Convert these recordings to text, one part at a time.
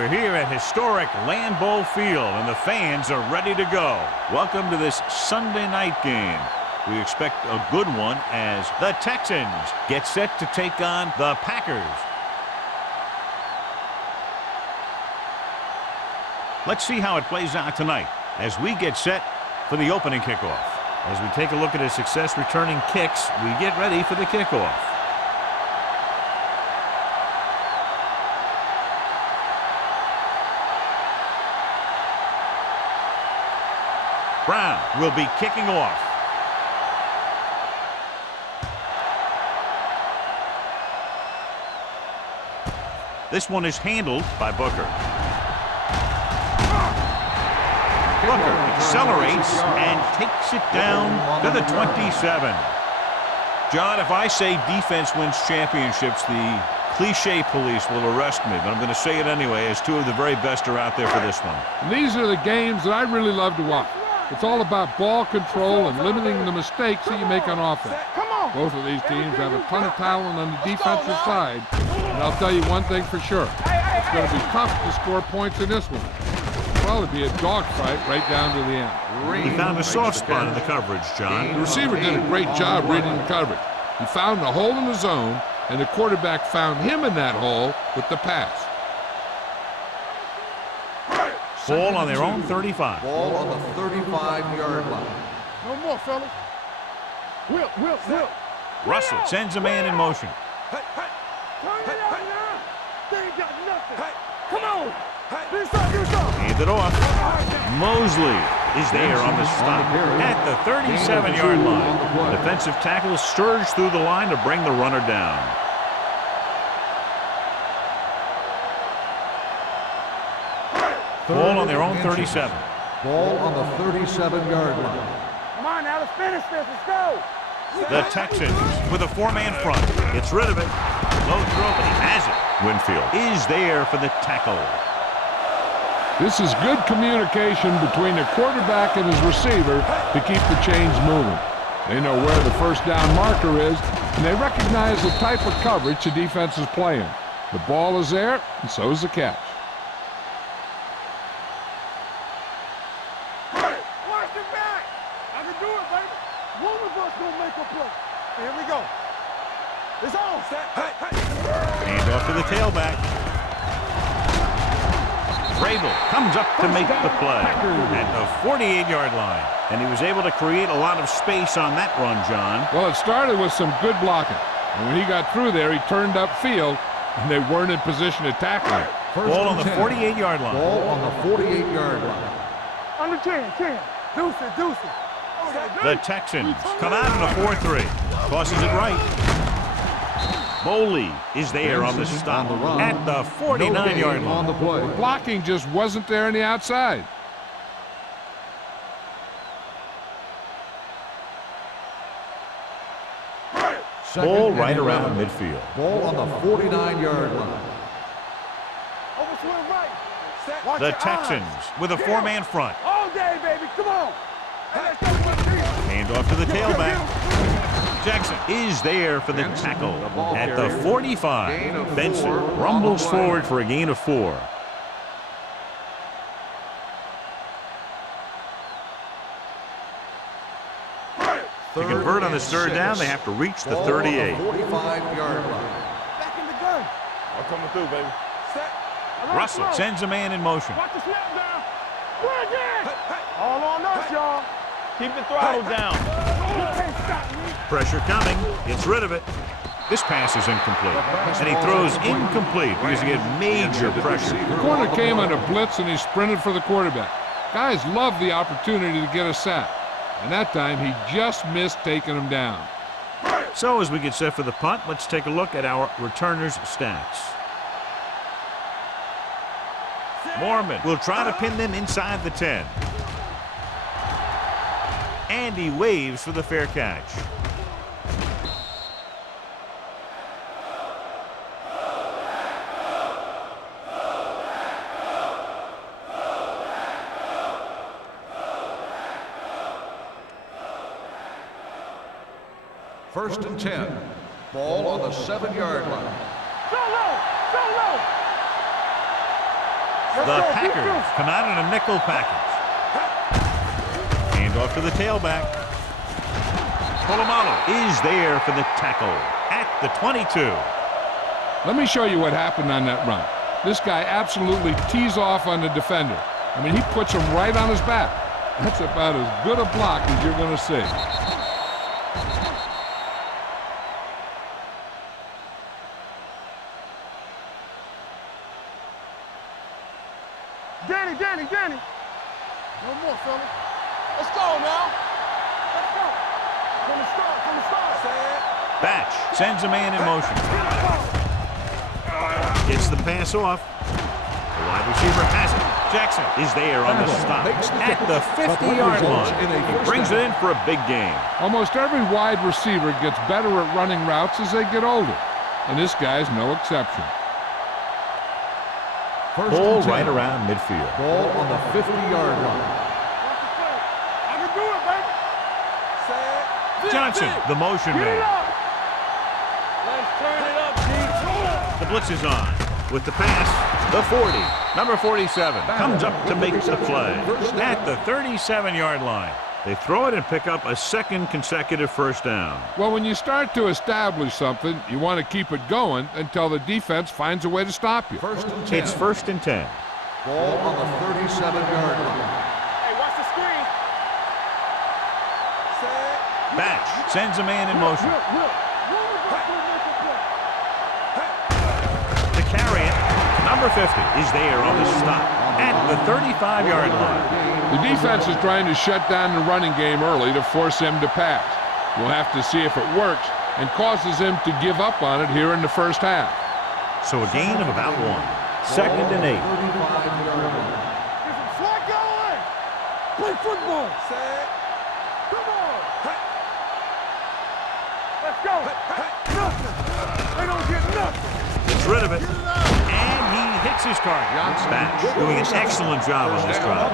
We're here at historic Lambeau Field, and the fans are ready to go. Welcome to this Sunday night game. We expect a good one as the Texans get set to take on the Packers. Let's see how it plays out tonight as we get set for the opening kickoff. As we take a look at his success returning kicks, we get ready for the kickoff. Brown will be kicking off. This one is handled by Booker. Booker accelerates and takes it down to the 27. John, if I say defense wins championships, the cliche police will arrest me, but I'm going to say it anyway, as two of the very best are out there for this one. And these are the games that I really love to watch. It's all about ball control and limiting the mistakes that you make on offense. Both of these teams have a ton of talent on the defensive side, and I'll tell you one thing for sure. It's going to be tough to score points in this one. It'll probably be a dogfight right down to the end. He found a soft spot in the coverage, John. The receiver did a great job reading the coverage. He found a hole in the zone, and the quarterback found him in that hole with the pass. Ball on their own 35. Ball on the 35-yard line. No more, fellas. Will. Russell sends a man in motion. Turn it up now. They ain't got nothing. Come on. Do something. Hand it off. Mosley is there on the stop at the 37-yard line. Defensive tackles surge through the line to bring the runner down. Ball on their own 37. Ball on the 37-yard line. Come on now, let's finish this. Let's go. The Texans with a four-man front. Gets rid of it. Low throw, but he has it. Winfield is there for the tackle. This is good communication between the quarterback and his receiver to keep the chains moving. They know where the first down marker is, and they recognize the type of coverage the defense is playing. The ball is there, and so is the catch. Watch it back. I can do it, baby. One of us gonna make a play. Here we go. It's on. Hand off to the tailback. Vrabel comes up to make the play at the 48-yard line. And he was able to create a lot of space on that run, John. Well, it started with some good blocking. And when he got through there, he turned upfield, and they weren't in position to tackle him. Ball on the 48-yard line. Ball on the 48-yard line. Under 10. Deuce it. The Texans come out in a 4-3. Tosses it right. Boley is there on the stop at the 49-yard line. On the play. Blocking just wasn't there on the outside. Ball right around midfield. Ball on the 49-yard line. Over to the right. Watch The your Texans eyes. with a four-man front. All day, baby. Come on. Hey, let's go to my team. Hand off to the tailback. Jackson is there for the tackle at the 45. Benson rumbles forward for a gain of 4. To convert on this third down, they have to reach the 38. 45-yard line. Back in the gun. I'm coming through, baby. Set. Russell sends a man in motion. Watch the snap down. We're again. All on us, y'all. Keep the throttle down. You can't stop me. Pressure coming. Gets rid of it. This pass is incomplete. And he throws incomplete because he had major pressure. The corner came on a blitz, and he sprinted for the quarterback. Guys love the opportunity to get a sack. And that time, he just missed taking him down. So as we get set for the punt, let's take a look at our returners' stats. Mormon will try to pin them inside the 10. And he waves for the fair catch. First and 10. Ball on the 7-yard line. So low. The Packers come out in a nickel package. Hand off to the tailback. Polamalu is there for the tackle at the 22. Let me show you what happened on that run. This guy absolutely tees off on the defender. I mean, he puts him right on his back. That's about as good a block as you're going to see. Danny. No more, fella. Let's go now. Let's go. From the start. Batch sends a man in motion. Gets the pass off. The wide receiver has it. Jackson is there on the stop at the 50-yard line. He brings it in for a big gain. Almost every wide receiver gets better at running routes as they get older, and this guy's no exception. Ball right around midfield. Ball on the 50-yard line. I can do it, baby. Johnson, the motion man. Let's turn it up, The blitz is on. With the pass, the 40. Number 47 comes up to make the play at the 37-yard line. They throw it and pick up a second consecutive first down. Well, when you start to establish something, you want to keep it going until the defense finds a way to stop you. It's 1st and 10. Ball on the 37-yard line. Hey, watch the screen. Batch sends a man in motion. To carry it, number 50 is there on the stop at the 35-yard line. The defense is trying to shut down the running game early to force him to pass. We'll have to see if it works and causes him to give up on it here in the first half. So a gain of about 1. 2nd and 8. Get some slack going. Play football. Come on. Let's go. Nothing. They don't get nothing. Gets rid of it. And he hits his target. Batch doing an excellent job on this drive.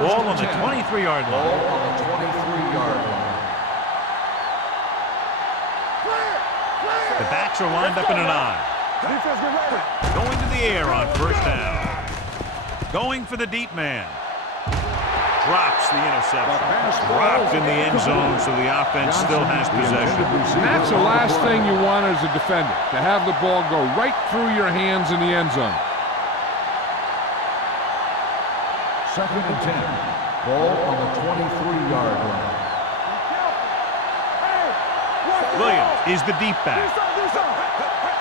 Ball on the 23-yard line. Ball on the 23-yard line. The backs are lined up in an I. Defense, get ready. Going to the air on first down. Going for the deep man. Drops the interception. Dropped in the end zone, so the offense still has possession. And that's the last thing you want as a defender, to have the ball go right through your hands in the end zone. 2nd and 10. Ball on the 23-yard line. Hey, watch the Williams ball. is the deep back. Do something.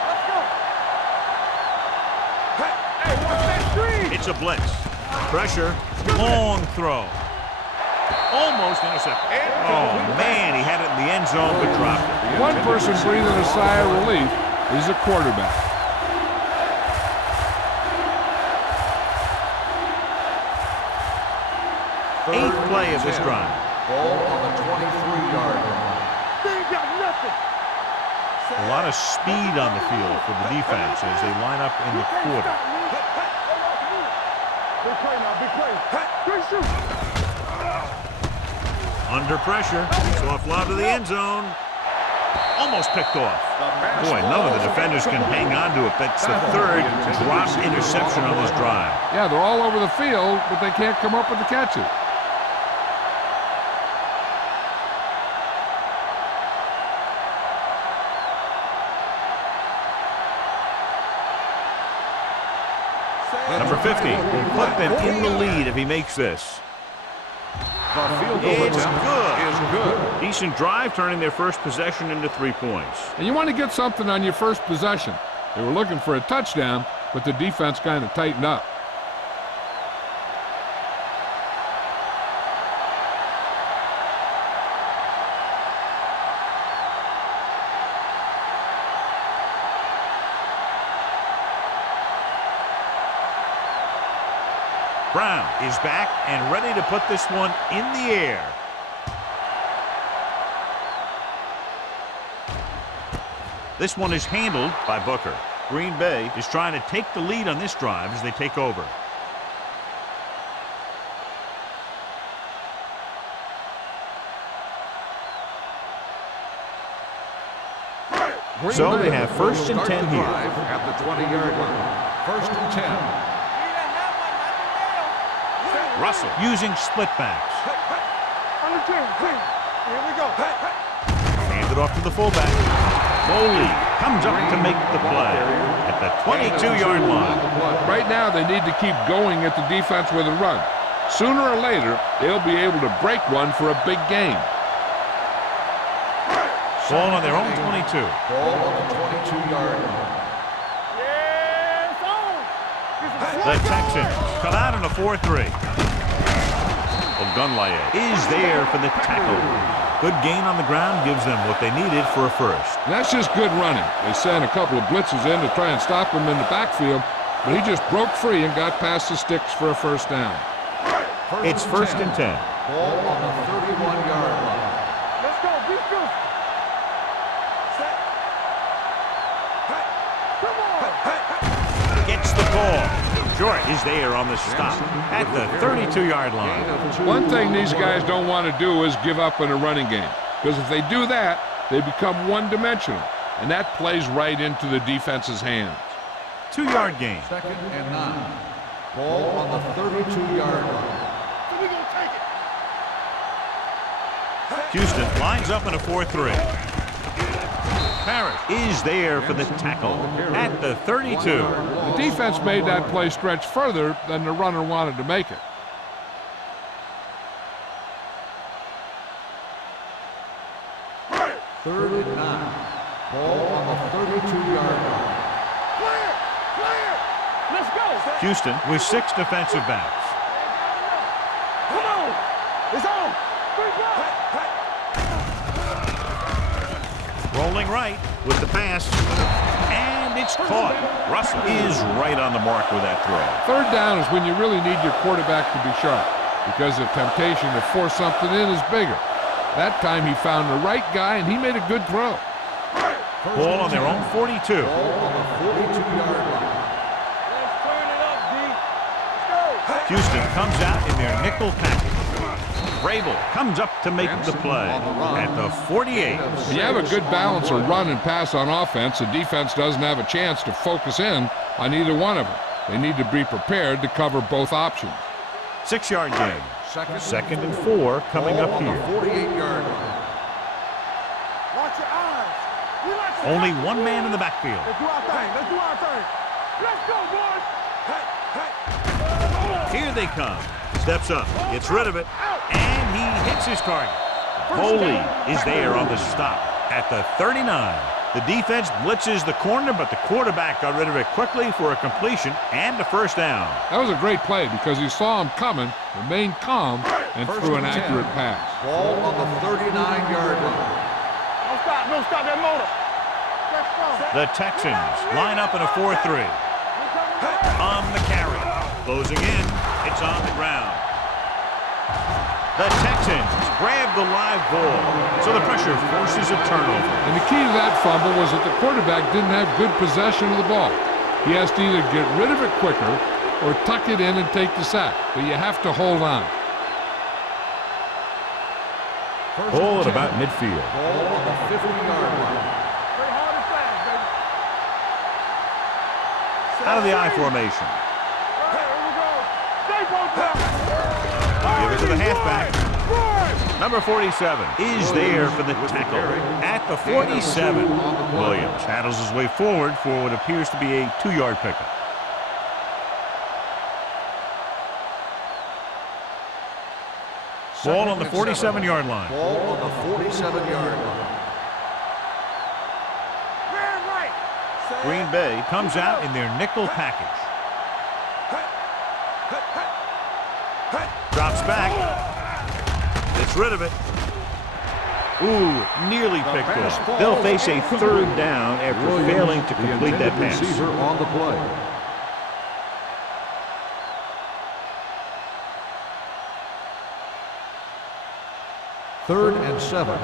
Let's go. Hey, watch that screen. It's a blitz. Pressure. Long throw. Almost intercepted. Oh, man, he had it in the end zone but dropped it. One person breathing a sigh of relief is a quarterback. Eighth play of this drive. Ball on the 23-yard line. They ain't got nothing. A lot of speed on the field for the defense as they line up in the quarter. Big play now, big play. Good shoot. Under pressure. Soft lob to the end zone. Almost picked off. Boy, none of the defenders can hang on to it. That's the 3rd dropped interception on this drive. Yeah, they're all over the field, but they can't come up with the catches. Number 50 will put them in the lead if he makes this. The field goal It's attempt good. is good. Decent drive, turning their first possession into 3 points. And you want to get something on your first possession. They were looking for a touchdown, but the defense kind of tightened up. Brown is back and ready to put this one in the air. This one is handled by Booker. Green Bay is trying to take the lead on this drive as they take over. Green So Bay they have will 1st and start 10 the here. drive at the 20-yard line. 1st and 10. Russell using split backs. On the 10. Here we go. Hand it off to the fullback. Foley comes up to make the play at the 22-yard line. Right now, they need to keep going at the defense with a run. Sooner or later, they'll be able to break one for a big gain. Ball on their own 22. Ball on the 22-yard line. Yes, on. The Texans come out in a 4-3. Ogunlaye is there for the tackle. Good gain on the ground gives them what they needed for a first. And that's just good running. They sent a couple of blitzes in to try and stop him in the backfield, but he just broke free and got past the sticks for a first down. It's 1st and 10. Ball on the 31-yard line. Let's go. Be good. Come on. Gets the ball. Short is there on the stop at the 32-yard line. One thing these guys don't want to do is give up in a running game, because if they do that, they become one-dimensional, and that plays right into the defense's hands. 2-yard gain. 2nd and 9. Ball on the 32-yard line. We're going to take it. Houston lines up in a 4-3. Parrish is there for the tackle at the 32. The defense made that play stretch further than the runner wanted to make it. Third and 9. Ball on the 32-yard line. Clear. Clear. Let's go. Houston with 6 defensive backs. Come on. It's on. Bring back. Rolling right with the pass. And it's caught. Russell is right on the mark with that throw. Third down is when you really need your quarterback to be sharp, because the temptation to force something in is bigger. That time he found the right guy, and he made a good throw. Ball on their own 42. Ball on the 42-yard line. Let's turn it up, D. Let's go. Houston comes out in their nickel package. Vrabel comes up to make the play at the 48. When you have a good balance of run and pass on offense, the defense doesn't have a chance to focus in on either one of them. They need to be prepared to cover both options. 6-yard gain. 2nd and 4 coming up here. 48-yard line. Watch your eyes. Relax. Only one man in the backfield. Let's do our thing. Let's do our thing. Let's go, boys. Here they come. Steps up, gets rid of it, and he hits his target. Foley is there on the stop at the 39. The defense blitzes the corner, but the quarterback got rid of it quickly for a completion and a first down. That was a great play because he saw him coming, remained calm, and threw an accurate pass. Ball on the 39-yard line. Don't stop. Don't stop that motor. Let's go. The Texans line up in a 4-3. On the carry. Closing in. It's on the ground. The Texans grab the live ball, so the pressure forces a turnover. And the key to that fumble was that the quarterback didn't have good possession of the ball. He has to either get rid of it quicker or tuck it in and take the sack, but you have to hold on. Ball at about midfield. Ball on the 50-yard line. Pretty hard and fast, baby. Out of the I formation. Here we go. Stay focused. Give it to the halfback. Number 47 is there for the tackle at the 47. Williams paddles his way forward for what appears to be a 2-yard pickup. Ball on the 47-yard line. Ball on the 47-yard line. Man right. Green Bay comes out in their nickel package. Drops back. Gets rid of it. Ooh, nearly picked off. They'll face a 3rd down after failing to complete that pass. Receiver on the play. Third and 7.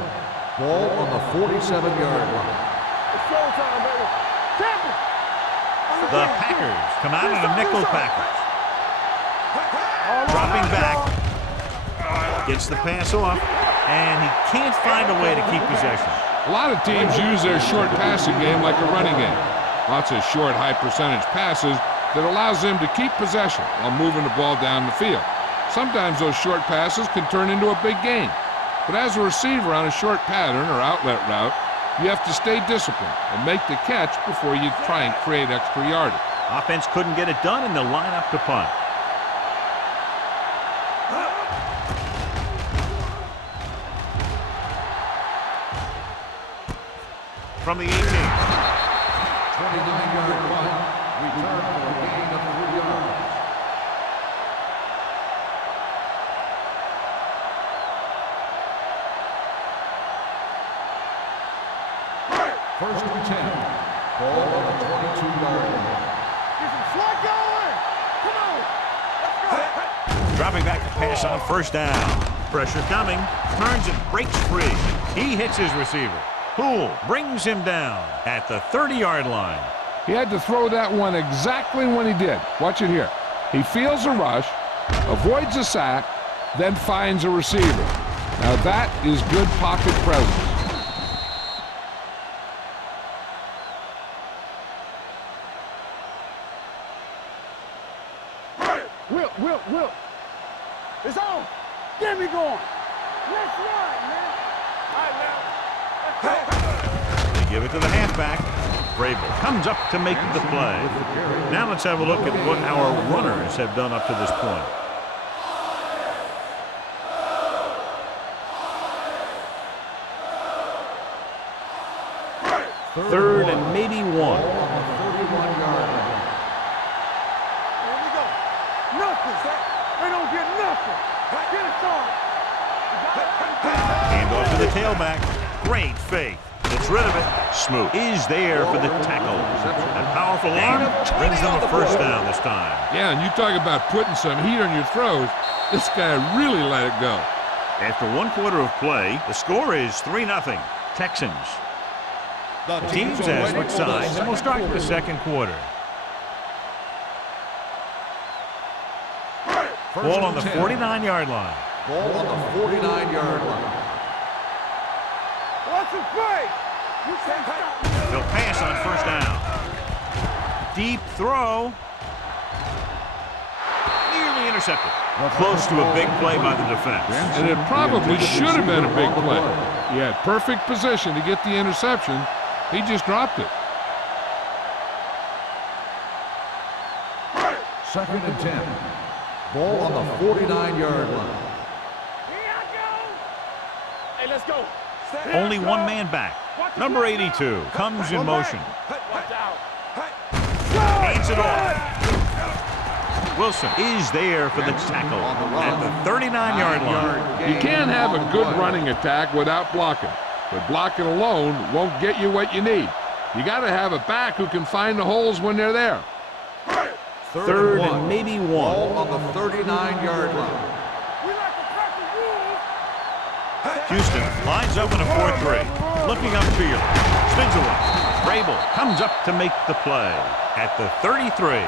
Ball on the 47-yard line. It's showtime, baby. Champion. The Packers come out in a nickel package. Dropping back. Gets the pass off, and he can't find a way to keep possession. A lot of teams use their short passing game like a running game. Lots of short, high-percentage passes that allows them to keep possession while moving the ball down the field. Sometimes those short passes can turn into a big gain. But as a receiver on a short pattern or outlet route, you have to stay disciplined and make the catch before you try and create extra yardage. Offense couldn't get it done, and they'll line up to punt. From the 18. 29-yard punt. Return for a gain of 3 yards. First and 10. Ball on the 22-yard line. Get some slack going. Come on. Let's go. Dropping back to pass on first down. Pressure coming. Turns and breaks free. He hits his receiver. Poole brings him down at the 30-yard line. He had to throw that one exactly when he did. Watch it here. He feels a rush, avoids a sack, then finds a receiver. Now that is good pocket presence. Will. It's on. Get me going. Let's run, man. All right, man. Let's go. They give it to the halfback. Vrabel comes up to make the play. Now let's have a look at what our runners have done up to this point. Third and maybe 1. On the 31-yard line. Here we go. Nothing. They don't get nothing. Get it started. Hand off to the tailback. Great fake. Gets rid of it. Smoot is there for the tackle. That powerful arm brings them a first down this time. Yeah, and you talk about putting some heat on your throws. This guy really let it go. After 1 quarter of play, the score is 3-0. Texans. The teams have switched sides, and we'll start the second quarter. Ball on the 49-yard line. Ball on the 49-yard line. What's the play? You can't stop me. They'll pass on first down. Deep throw. Nearly intercepted. Close to a big play by the defense. And it probably should have been a big play. He had perfect position to get the interception. He just dropped it. Second and 10. Ball on the 49-yard line. Here I go. Hey, let's go. Only one man back. Number 82 comes in motion. Watch out. Hands it off. Wilson is there for the tackle at the 39-yard line. You can't have a good running attack without blocking. But blocking alone won't get you what you need. You got to have a back who can find the holes when they're there. Third and maybe 1. Ball on the 39-yard line. We like to practice rules. Houston lines up in a 4-3. Looking upfield. Spins away. Vrabel comes up to make the play at the 33.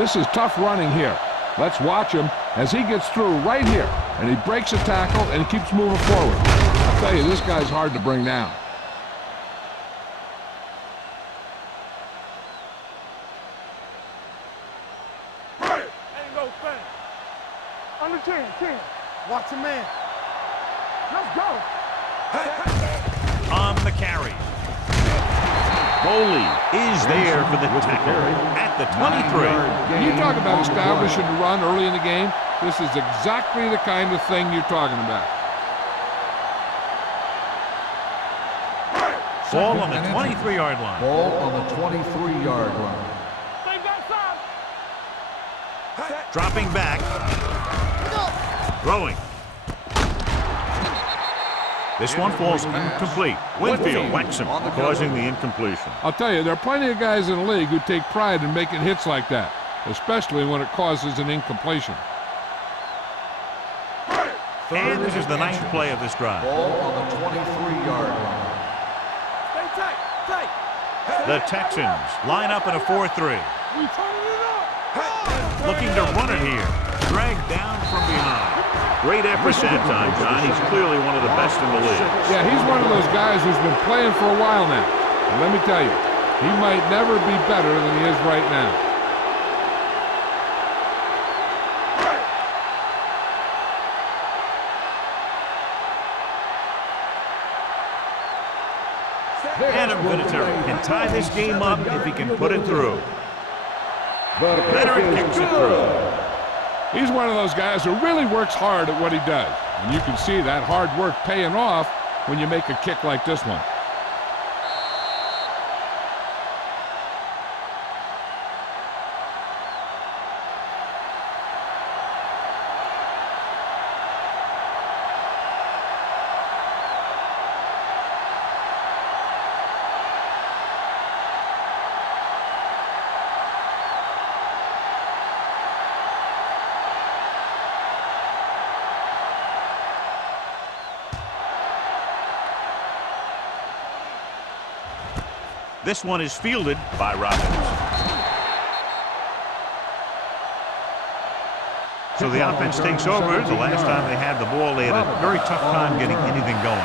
This is tough running here. Let's watch him as he gets through right here. And he breaks a tackle and keeps moving forward. I'll tell you, this guy's hard to bring down. Ain't no thing. Under 10. Watch the man. Let's go. On the carry. Foley is there for the tackle at the 23. You talk about establishing the run early in the game. This is exactly the kind of thing you're talking about. Ball on the 23-yard line. Ball on the 23-yard line. They got some. Dropping back. Throwing. This one falls incomplete. Winfield whacks him, causing the incompletion. I'll tell you, there are plenty of guys in the league who take pride in making hits like that, especially when it causes an incompletion. And this is the 9th play of this drive. Ball on the 23-yard line. Stay tight. The Texans line up in a 4-3. We turning it up. Looking to run it here. Dragged down from behind. Great effort that time, John. He's clearly one of the best in the league. Yeah, he's one of those guys who's been playing for a while now. And let me tell you, he might never be better than he is right now. Adam Vinatieri can tie this game up if he can put it through. Veteran kicks it through. He's one of those guys who really works hard at what he does. And you can see that hard work paying off when you make a kick like this one. This one is fielded by Robbins. So the offense takes over. The last time they had the ball, they had a very tough time getting anything going.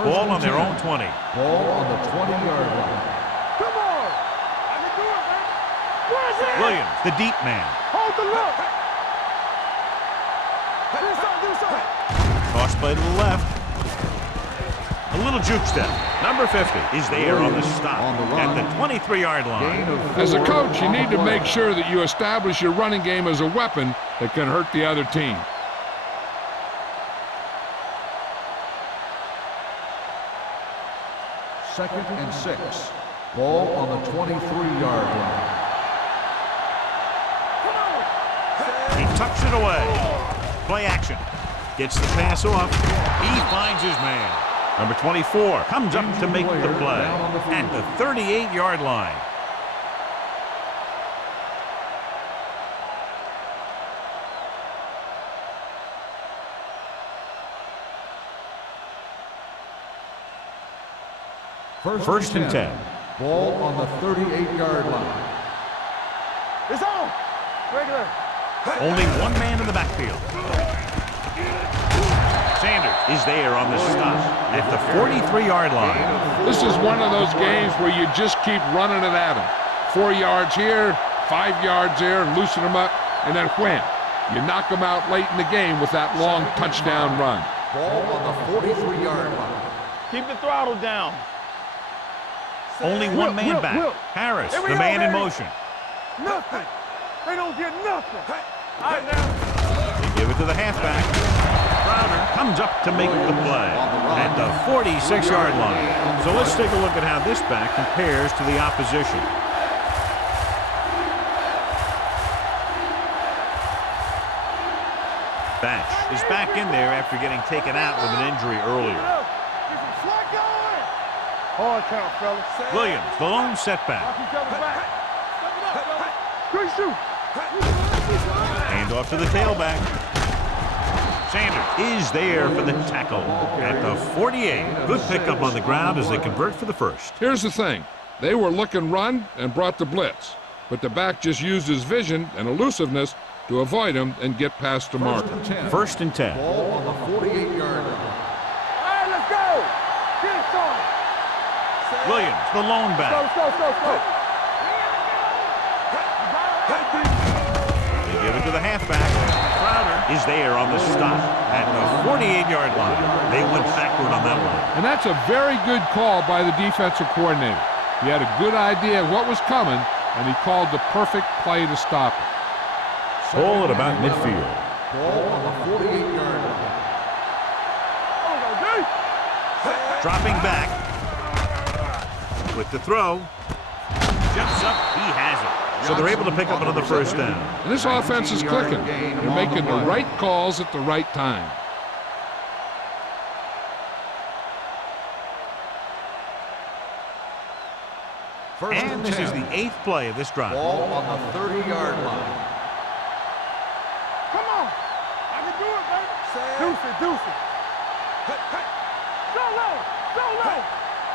Ball on their own 20. Ball on the 20-yard line. Come on! I can do it, man! Where's it? Williams, the deep man. Hold the look! Do something! Toss play to the left. A little juke step. Number 50 is there on the stop at the 23-yard line. As a coach, you need to make sure that you establish your running game as a weapon that can hurt the other team. Second and 6. Ball on the 23-yard line. He tucks it away. Play action. Gets the pass off. He finds his man. Number 24 comes up to make the play at the 38-yard line. First and 10. Ball on the 38-yard line. It's on! Regular. Only one man in the backfield. Sanders is there on the stop at the 43-yard line. This is one of those games where you just keep running it at them. 4 yards here, 5 yards there, and loosen them up, and then wham. You knock them out late in the game with that long touchdown run. Ball on the 43-yard line. Keep the throttle down. Only one man back. Harris, the man in motion. Nothing! They don't get nothing! All right, now. They give it to the halfback. Crowder comes up to make the play at the 46-yard line. So let's take a look at how this back compares to the opposition. Batch is back in there after getting taken out with an injury earlier. Get some slack going! Hard count, fellas. Williams, the lone setback. Knock each other back. Step it up, fellas. Good shoot. Hand off to the tailback. Sanders is there for the tackle at the 48. Good pickup on the ground as they convert for the first. Here's the thing. They were looking run and brought the blitz, but the back just used his vision and elusiveness to avoid him and get past the marker. First and 10. Ball on the 48-yard line. All right, let's go. Get it started. Williams, the lone back. Go. They give it to the halfback. Crowder is there on the stop at the 48-yard line. They went backward on that one. And that's a very good call by the defensive coordinator. He had a good idea of what was coming, and he called the perfect play to stop it. Ball at about midfield. Ball on the 48-yard line. Dropping back. With the throw. Jumps up. He has it. So they're able to pick up another first down. And this offense is clicking. They're making the right calls at the right time. And this is the 8th play of this drive. Ball on the 30-yard line. Come on. I can do it, baby. Deuce it. Go low. Go low.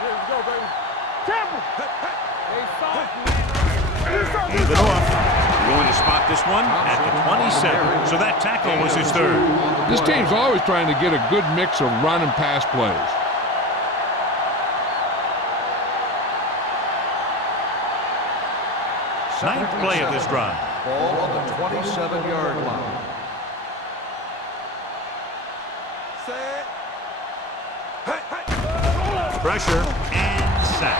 Here we go, baby. Temple. Hey, soft, Hand it off. Going to spot this one at the 27. So that tackle was his third. This team's always trying to get a good mix of run and pass plays. Ninth play of this drive. Ball on the 27-yard line. Set. Pressure and sack.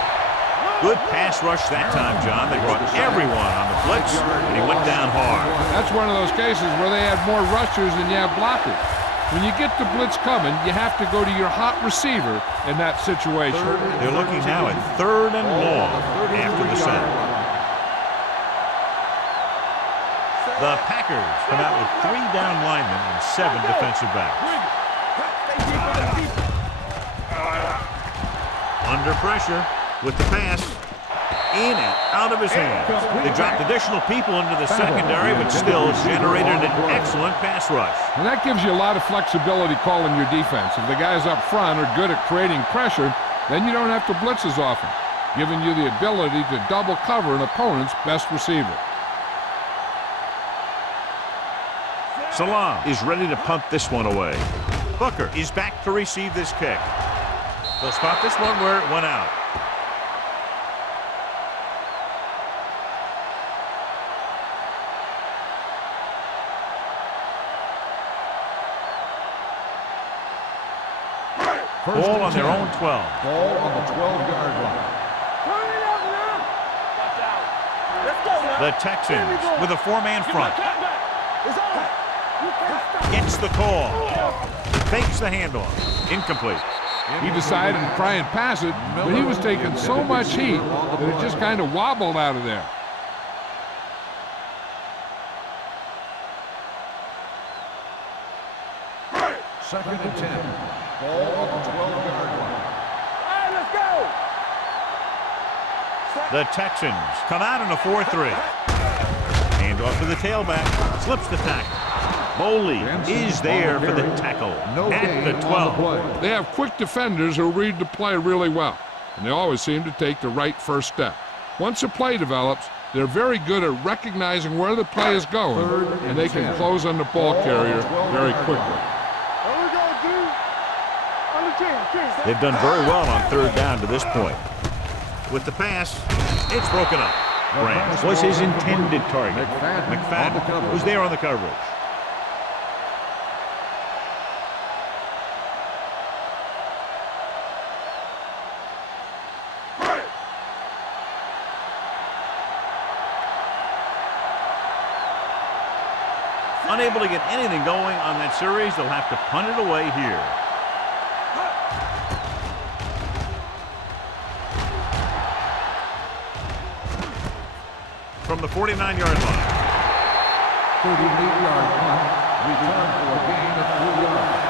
Good pass rush that time, John. They brought everyone on the blitz, and he went down hard. That's one of those cases where they have more rushers than you have blockers. When you get the blitz coming, you have to go to your hot receiver in that situation. They're looking now at 3rd and long after the sack. The Packers come out with 3 down linemen and 7 defensive backs. Under pressure with the pass. In and out of his hands. They dropped additional people into the secondary, but still generated an excellent pass rush. And that gives you a lot of flexibility calling your defense. If the guys up front are good at creating pressure, then you don't have to blitz as often, giving you the ability to double cover an opponent's best receiver. Salam is ready to punt this one away. Booker is back to receive this kick. They'll spot this one where it went out. Ball on their own 12. Ball on the 12-yard line. Turn it up now. Watch out. Let's go now. The Texans with a 4-man front. It's on. You can't stop. Gets the call. Fakes the handoff. Incomplete. He decided to try and pass it, but he was taking so much heat that it just kind of wobbled out of there. Second and 10. Ball on the 12-yard line. All right, let's go. The Texans come out in a 4-3. Handoff to the tailback. Slips the tackle. Boley is there for the tackle at the 12. They have quick defenders who read the play really well, and they always seem to take the right first step. Once a play develops, they're very good at recognizing where the play is going, and they can close on the ball carrier very quickly. There we go, dude. On the 10. They've done very well on 3rd down to this point. With the pass, it's broken up. Branch was his intended target. McFadden was there on the coverage. Unable to get anything going on that series, they'll have to punt it away here. From the 49-yard line. 38-yard punt. Return for a gain of 3 yards.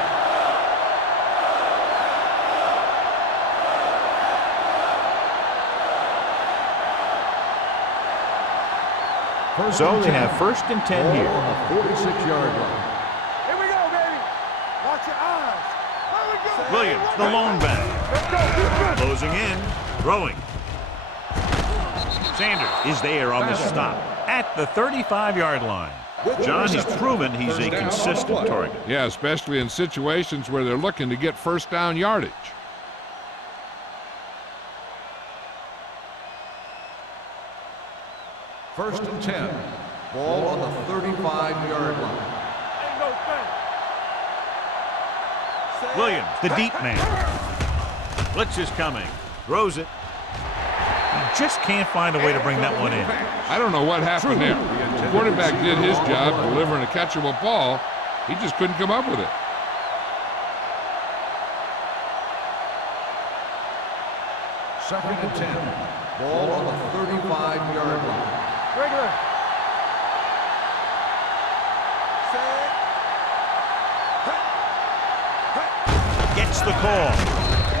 So they have 1st and 10 here. On the 46-yard line. Here we go, baby. Watch your eyes. There we go. Williams, the lone back. Let's go. Keep good. Closing in, throwing. Sanders is there on the stop at the 35-yard line. John has proven he's a consistent target. Yeah, especially in situations where they're looking to get first down yardage. First and 10. Ball on the 35-yard line. Ain't no thing. Williams, the deep man. Blitz is coming. Throws it. He just can't find a way to bring that one in. I don't know what happened there. The quarterback did his job delivering a catchable ball. He just couldn't come up with it. Second and 10. Ball on the 35-yard line. Regular. Gets the call.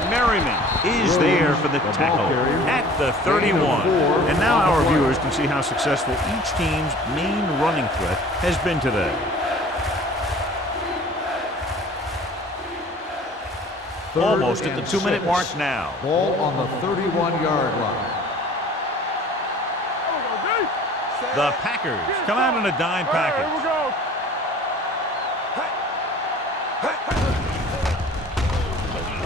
Merriman is there for the tackle at the 31. And now our viewers can see how successful each team's main running threat has been today. Almost at the 2-minute mark now. Ball on the 31-yard line. The Packers come out in a dime package. Here we go.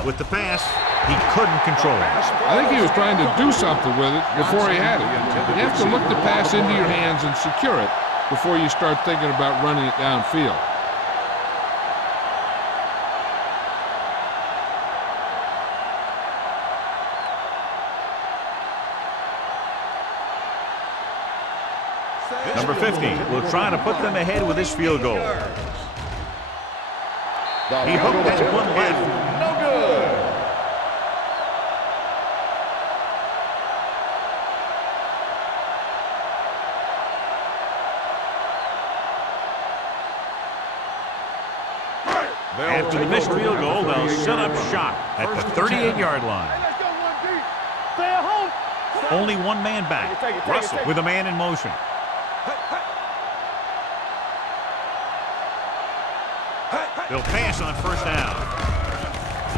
With the pass, he couldn't control it. I think he was trying to do something with it before he had it. You have to look the pass into your hands and secure it before you start thinking about running it downfield. Number 50 will try to put them ahead with this field goal. He hooked that one left. No good. After the missed field goal, they'll set up shop at the 38-yard line. Hey, let's go one deep. Stay at home. Only one man back. Take it. Russell with a man in motion. They'll pass on first down.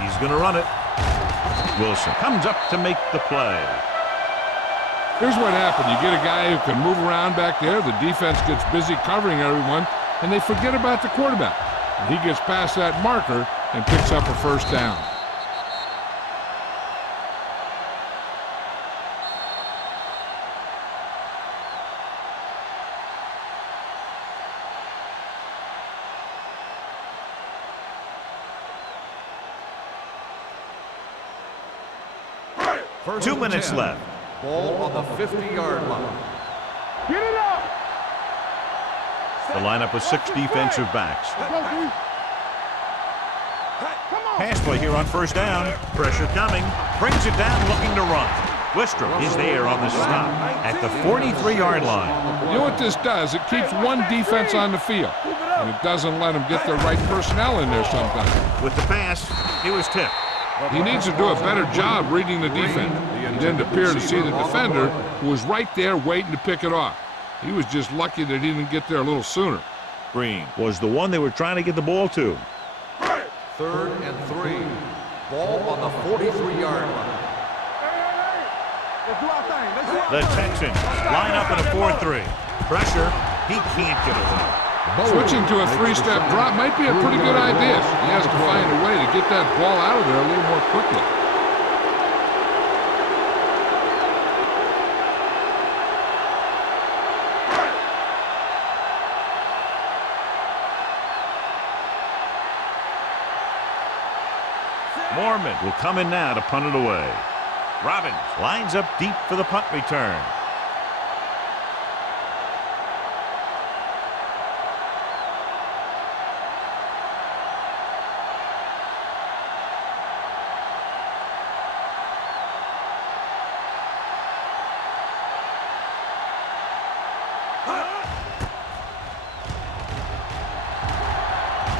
He's going to run it. Wilson comes up to make the play. Here's what happened. You get a guy who can move around back there. The defense gets busy covering everyone, and they forget about the quarterback. And he gets past that marker and picks up a first down. First 2 and minutes 10. left. Ball on the 50-yard line. Get it up. The lineup with 6 defensive backs. Go, D. Come on. Pass play here on first down. Pressure coming. Brings it down looking to run. Wistrop is there on the stop at the 43-yard line. You know what this does? It keeps one defense on the field, and it doesn't let them get the right personnel in there sometimes. With the pass, he was tipped. He needs to do a better job reading the defense. He didn't appear to see the defender, who was right there waiting to pick it off. He was just lucky that he didn't get there a little sooner. Green was the one they were trying to get the ball to. 3rd and 3. Ball on the 43-yard line. Let's do our thing. Let's do our The thing. Texans line up in a 4-3. Pressure, he can't get away. Switching to a 3-step drop might be a pretty good idea. He has to find a way to get that ball out of there a little more quickly. Mormon will come in now to punt it away. Robbins lines up deep for the punt return.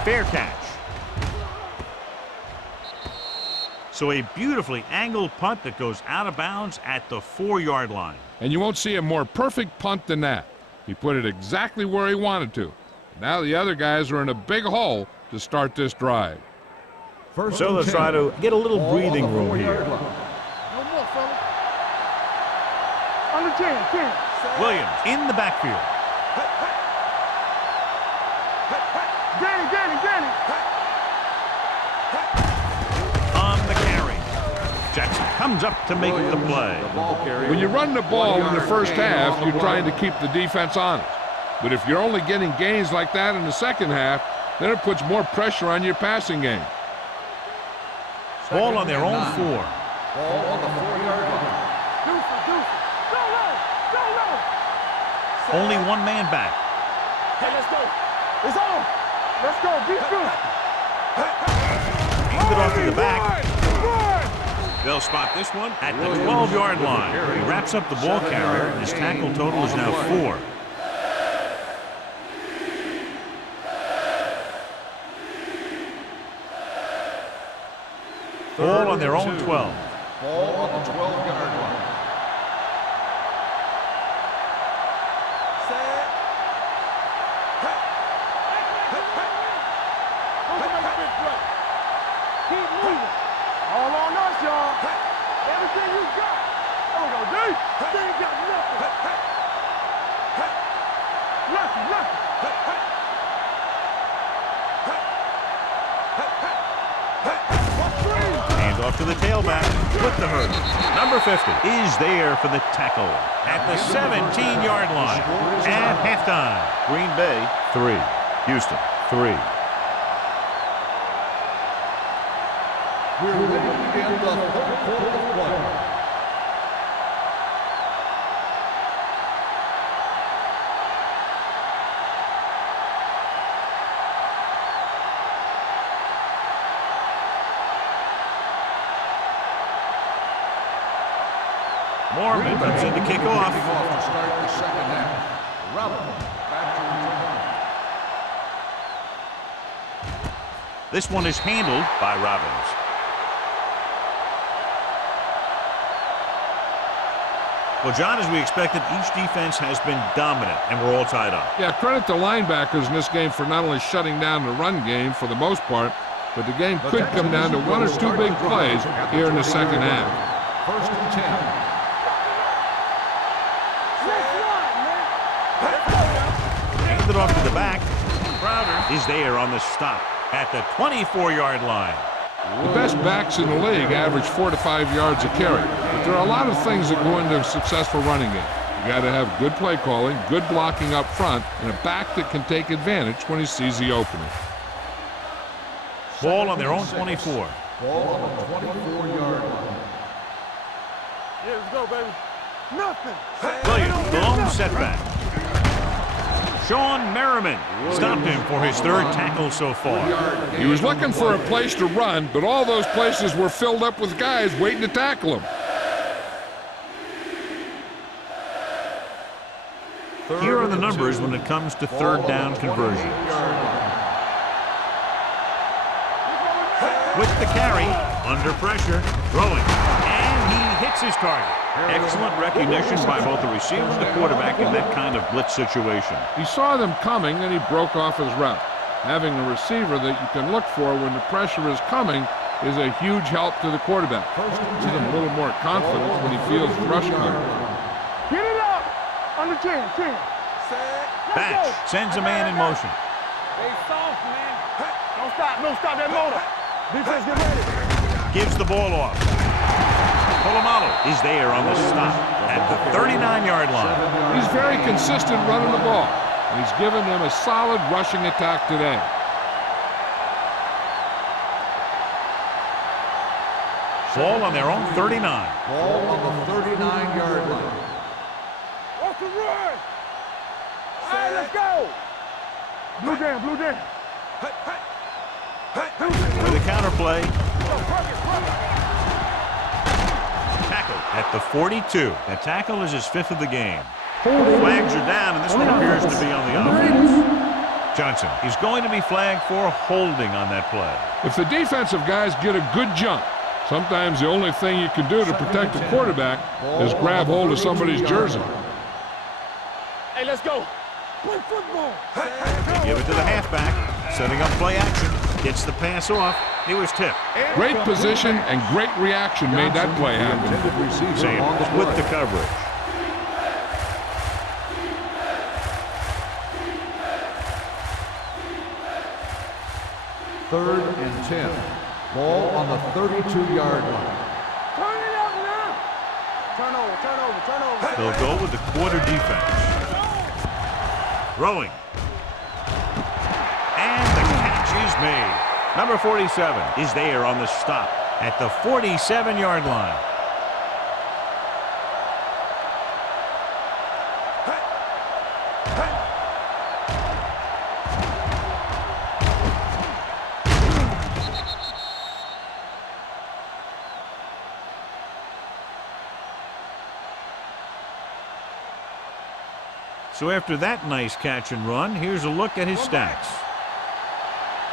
Fair catch. So a beautifully angled punt that goes out of bounds at the 4-yard line. And you won't see a more perfect punt than that. He put it exactly where he wanted to. Now the other guys are in a big hole to start this drive. First So and they'll 10. try to get a little Ball on breathing the room 4-yard here. line. No more, fella. Under 10. Williams in the backfield. Danny. On the carry. Jackson comes up to make the play. The ball carrier. When you run the ball in the first half, you're trying to keep the defense honest. But if you're only getting gains like that in the second half, then it puts more pressure on your passing game. Ball on their own 4. Ball on the 4-yard line. Deuce. Go low. Only one man back. Hey, let's go. It's on. Let's go. Beat good. Hand it off to the back. They'll spot this one at the 12-yard line. He wraps up the ball carrier, and his tackle total is now 4. Ball on their own 12. Ball on the 12-yard line. Keep moving. y'all. Everything you got. There we go, D. They ain't got nothing. Lucky. Hands off to the tailback with the hurdle. Number 50 is there for the tackle at the 17-yard line at halftime. Green Bay 3, Houston 3. We're ready to begin the third quarter of play. Mormon comes in to kick off. To start the second half. Robin back to return. This one is handled by Robbins. Well, John, as we expected, each defense has been dominant, and we're all tied up. Yeah, credit to linebackers in this game for not only shutting down the run game for the most part, but the game could come down to one or two big plays here in the second half. First and 10. Handed off to the back. Crowder is there on the stop at the 24-yard line. The best backs in the league average 4 to 5 yards a carry. But there are a lot of things that go into a successful running game. You got to have good play calling, good blocking up front, and a back that can take advantage when he sees the opening. Ball on their own 24. Ball on the 24-yard line. Yeah, let's go, baby. Nothing. Williams, the lone setback. Sean Merriman stopped him for his third tackle so far. He was looking for a place to run, but all those places were filled up with guys waiting to tackle him. Here are the numbers when it comes to third down conversion. With the carry, under pressure, throwing, and he hits his target. Excellent recognition by both the receiver and the quarterback in that kind of blitz situation. He saw them coming and he broke off his route. Having a receiver that you can look for when the pressure is coming is a huge help to the quarterback. Gives him a little more confidence when he feels the rush coming. Get it up. Under 10. Batch sends a man in motion. They soft, man. Don't stop that motor. Defense, get ready. Gives the ball off. Polamalu is there on the stop at the 39-yard line. He's very consistent running the ball. And he's given them a solid rushing attack today. Ball on their own 39. Ball on the 39-yard line. What's the run? All right, let's go. Blue jam. With a counter play. Tackle at the 42. That tackle is his 5th of the game. Flags are down, and this one appears to be on the offense. Johnson, he's going to be flagged for holding on that play. If the defensive guys get a good jump, sometimes the only thing you can do to protect the quarterback is grab hold of somebody's jersey. Hey, let's go. Play football. They give it to the halfback, setting up play action. Gets the pass off. He was tipped. Great position and great reaction made that play happen. Sanders with the coverage. Third and 10. Ball on the 32-yard line. Turn it up now. Turn over. They'll go with the quarter defense. Throwing. And the catch is made. Number 47 is there on the stop at the 47-yard line. So after that nice catch and run, here's a look at his stats.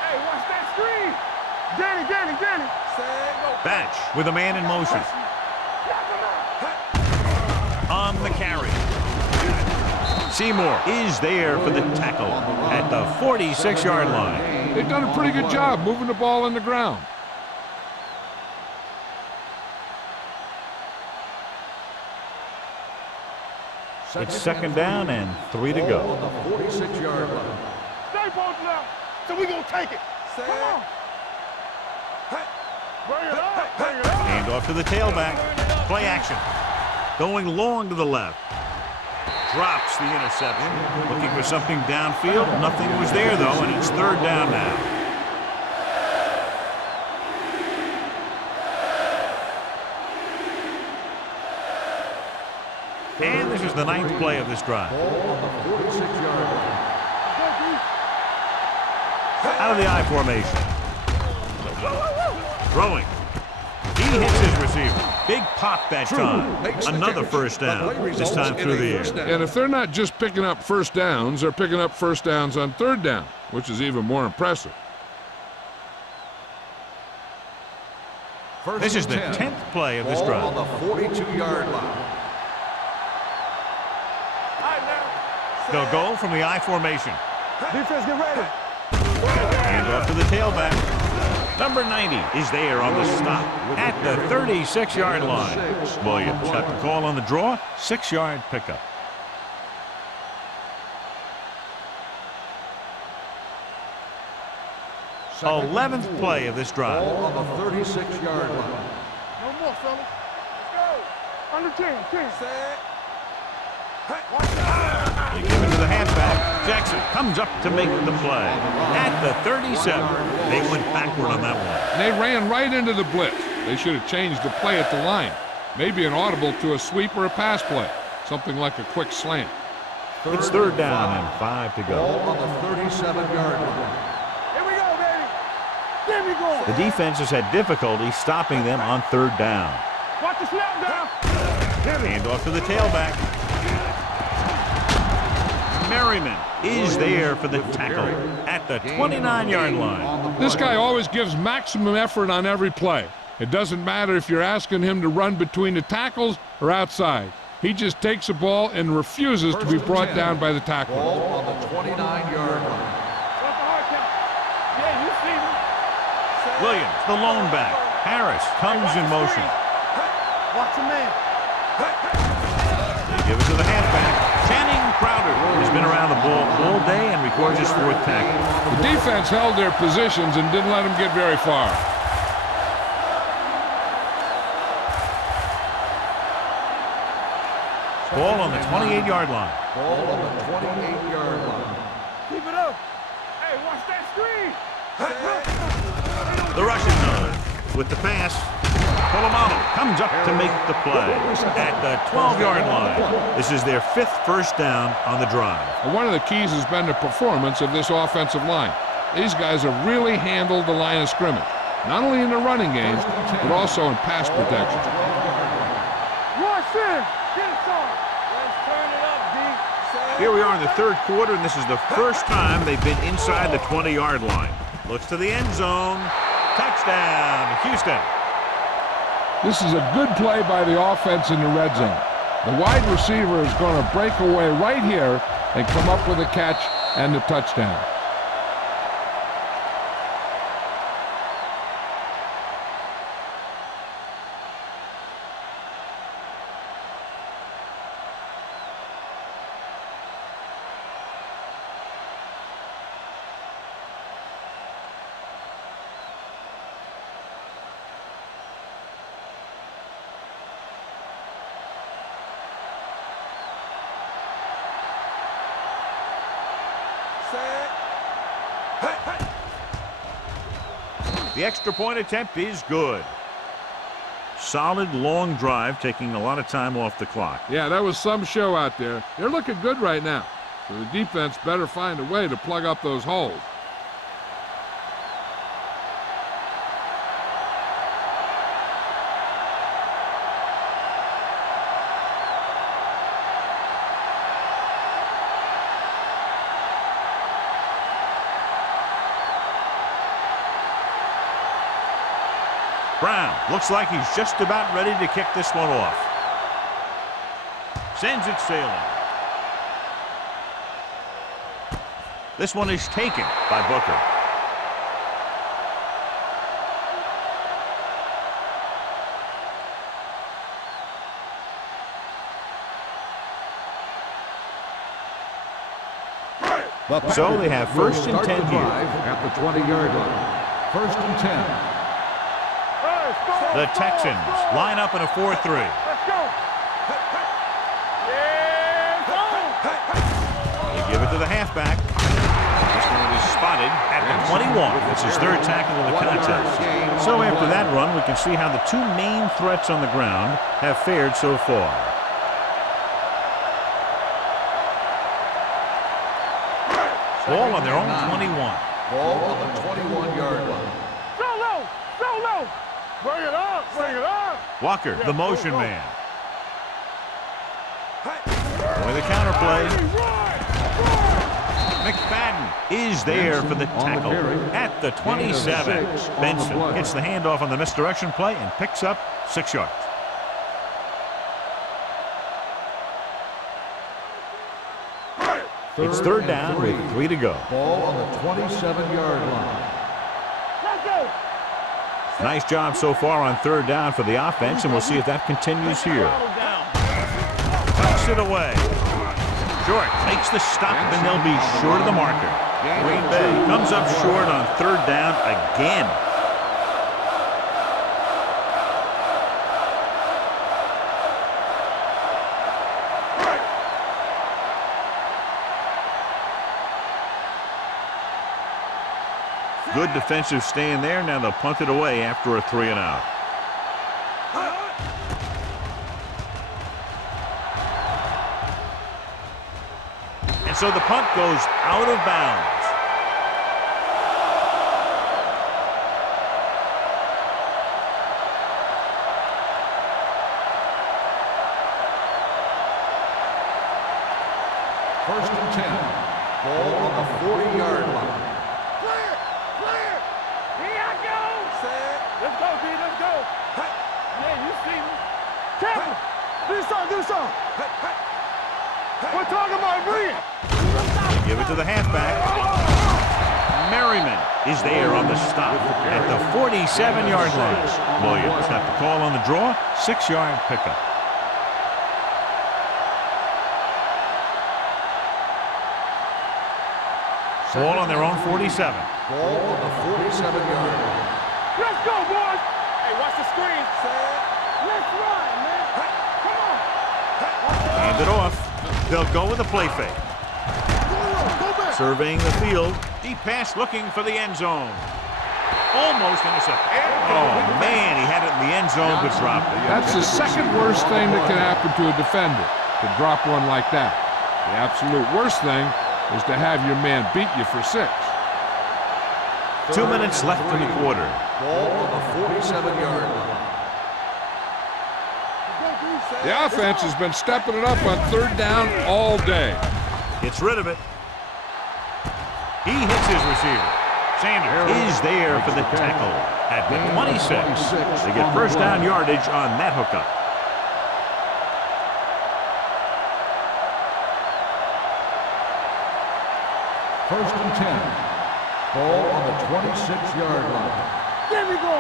Hey, watch that screen. Danny. Batch with a man in motion. On the carry. Seymour is there for the tackle at the 46-yard line. They've done a pretty good job moving the ball in the ground. It's second down and 3 to go. On the 46-yard line. Stay bolted out. So we gonna take it. Come on. Bring it up. Bring it up. Hand off to the tailback. Play action. Going long to the left. Drops the interception. Looking for something downfield. Nothing was there, though, and it's third down now. And this is the 9th play of this drive. Ball on the 46-yard line. Out of the I formation. Throwing. He hits his receiver. Big pop that time. Another first down, this time through the air. And if they're not just picking up first downs, they're picking up first downs on third down, which is even more impressive. First This is and the 10. 10th play of this Ball drive. on the 42-yard line. They'll go from the I formation. Defense, get ready. Hand off to the tailback. Number 90 is there on the stop at the 36-yard line. Williams got the call on the draw. 6-yard pickup. Second 11th and play 4. of this drive. Ball on the 36-yard line. No more, fellas. Let's go. Under 10. Set. They give it to the halfback. Jackson comes up to make the play. At the 37. They went backward on that one. And they ran right into the blitz. They should have changed the play at the line. Maybe an audible to a sweep or a pass play. Something like a quick slant. It's third down and 5 to Ball go. on the 37-yard line. Here we go, baby. There we go. The defense has had difficulty stopping them on third down. Watch the snap down. Hand off to the tailback. Merriman is there for the tackle at the 29-yard line. This guy always gives maximum effort on every play. It doesn't matter if you're asking him to run between the tackles or outside. He just takes the ball and refuses to be brought down by the tackler. Ball on the 29-yard line. What's the hard count? Yeah, you see me. Williams, the lone back. Harris comes in motion. Watch the man. They give it to the halfback. Channing Crowder has been around the ball all day and records his 4th tackle. The defense held their positions and didn't let them get very far. Ball on the 28-yard line. Ball on the 28-yard line. Keep it up. Hey, watch that screen. The rush is on with the pass. Polamalu comes up to make the play at the 12-yard line. This is their 5th first down on the drive. And one of the keys has been the performance of this offensive line. These guys have really handled the line of scrimmage, not only in the running games, but also in pass protection. Rush in. Get it on. Let's turn it up, D. Here we are in the 3rd quarter, and this is the first time they've been inside the 20-yard line. Looks to the end zone. Touchdown, Houston. This is a good play by the offense in the red zone. The wide receiver is going to break away right here and come up with a catch and the touchdown. The extra point attempt is good. Solid long drive, taking a lot of time off the clock. Yeah, that was some show out there. They're looking good right now. So the defense better find a way to plug up those holes. Brown looks like he's just about ready to kick this one off. Sends it sailing. This one is taken by Booker. So they have first and 10 here. At the 20-yard line. First and 10. The Texans line up in a 4-3. Let's go. They give it to the halfback. This one is spotted at the 21. It's his third tackle of the contest. So after that run, we can see how the two main threats on the ground have fared so far. Ball on their own 21. Ball on the 21-yard line. So low. So low. Bring it up. Bring it up. Walker, the motion man. With the counterplay. McFadden is there for the tackle at the 27. Benson gets the handoff on the misdirection play and picks up 6 yards. It's third down with 3 to go. Ball on the 27-yard line. Let's go. Nice job so far on third down for the offense, and we'll see if that continues here. Tucks it away. Short makes the stop, and they'll be short of the marker. Green Bay comes up short on third down again. Good defensive stand there. Now they'll punt it away after a 3-and-out. And so the punt goes out of bounds. First and 10. Ball on the 40-yard line. Let's go, D. Let's go. Yeah, you see me. Campbell, do something. We're talking about bring it. Give it to the halfback. Merriman is there on the stop at the 47-yard line. Williams got the call on the draw. 6-yard pickup. Ball on their own 47. Ball on the 47-yard line. Let's go, boys. Hey, watch the screen. Let's run, man. Come on. Hand it off. They'll go with a play fake. Surveying the field. Deep pass looking for the end zone. Almost intercepted. Oh, man, he had it in the end zone but dropped it. That's the second worst thing that can happen to a defender, to drop one like that. The absolute worst thing is to have your man beat you for 6. 2 minutes left in the quarter. Ball on the 47-yard line. The offense has been stepping it up on third down all day. Gets rid of it. He hits his receiver. Sanders is there for the tackle at the 26. They get first down yardage on that hookup. First and 10. Ball on the 26-yard line. There we go.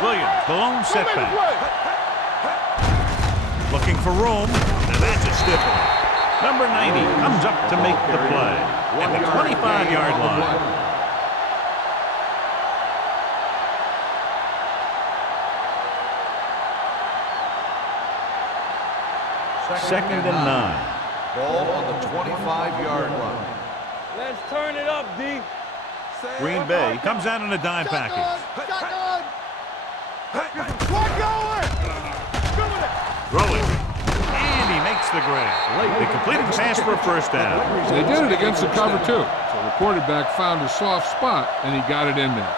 Williams, the lone setback. Looking for room. Now that's a stiff one. Number 90 comes up to make the play at the 25-yard line. Second and 9. Ball on the 25-yard line. Let's turn it up, D. Green Bay comes out in a dime package. Rolling. And he makes the grab. They completed the pass for a first down. They did it against the cover, too. So the quarterback found a soft spot, and he got it in there.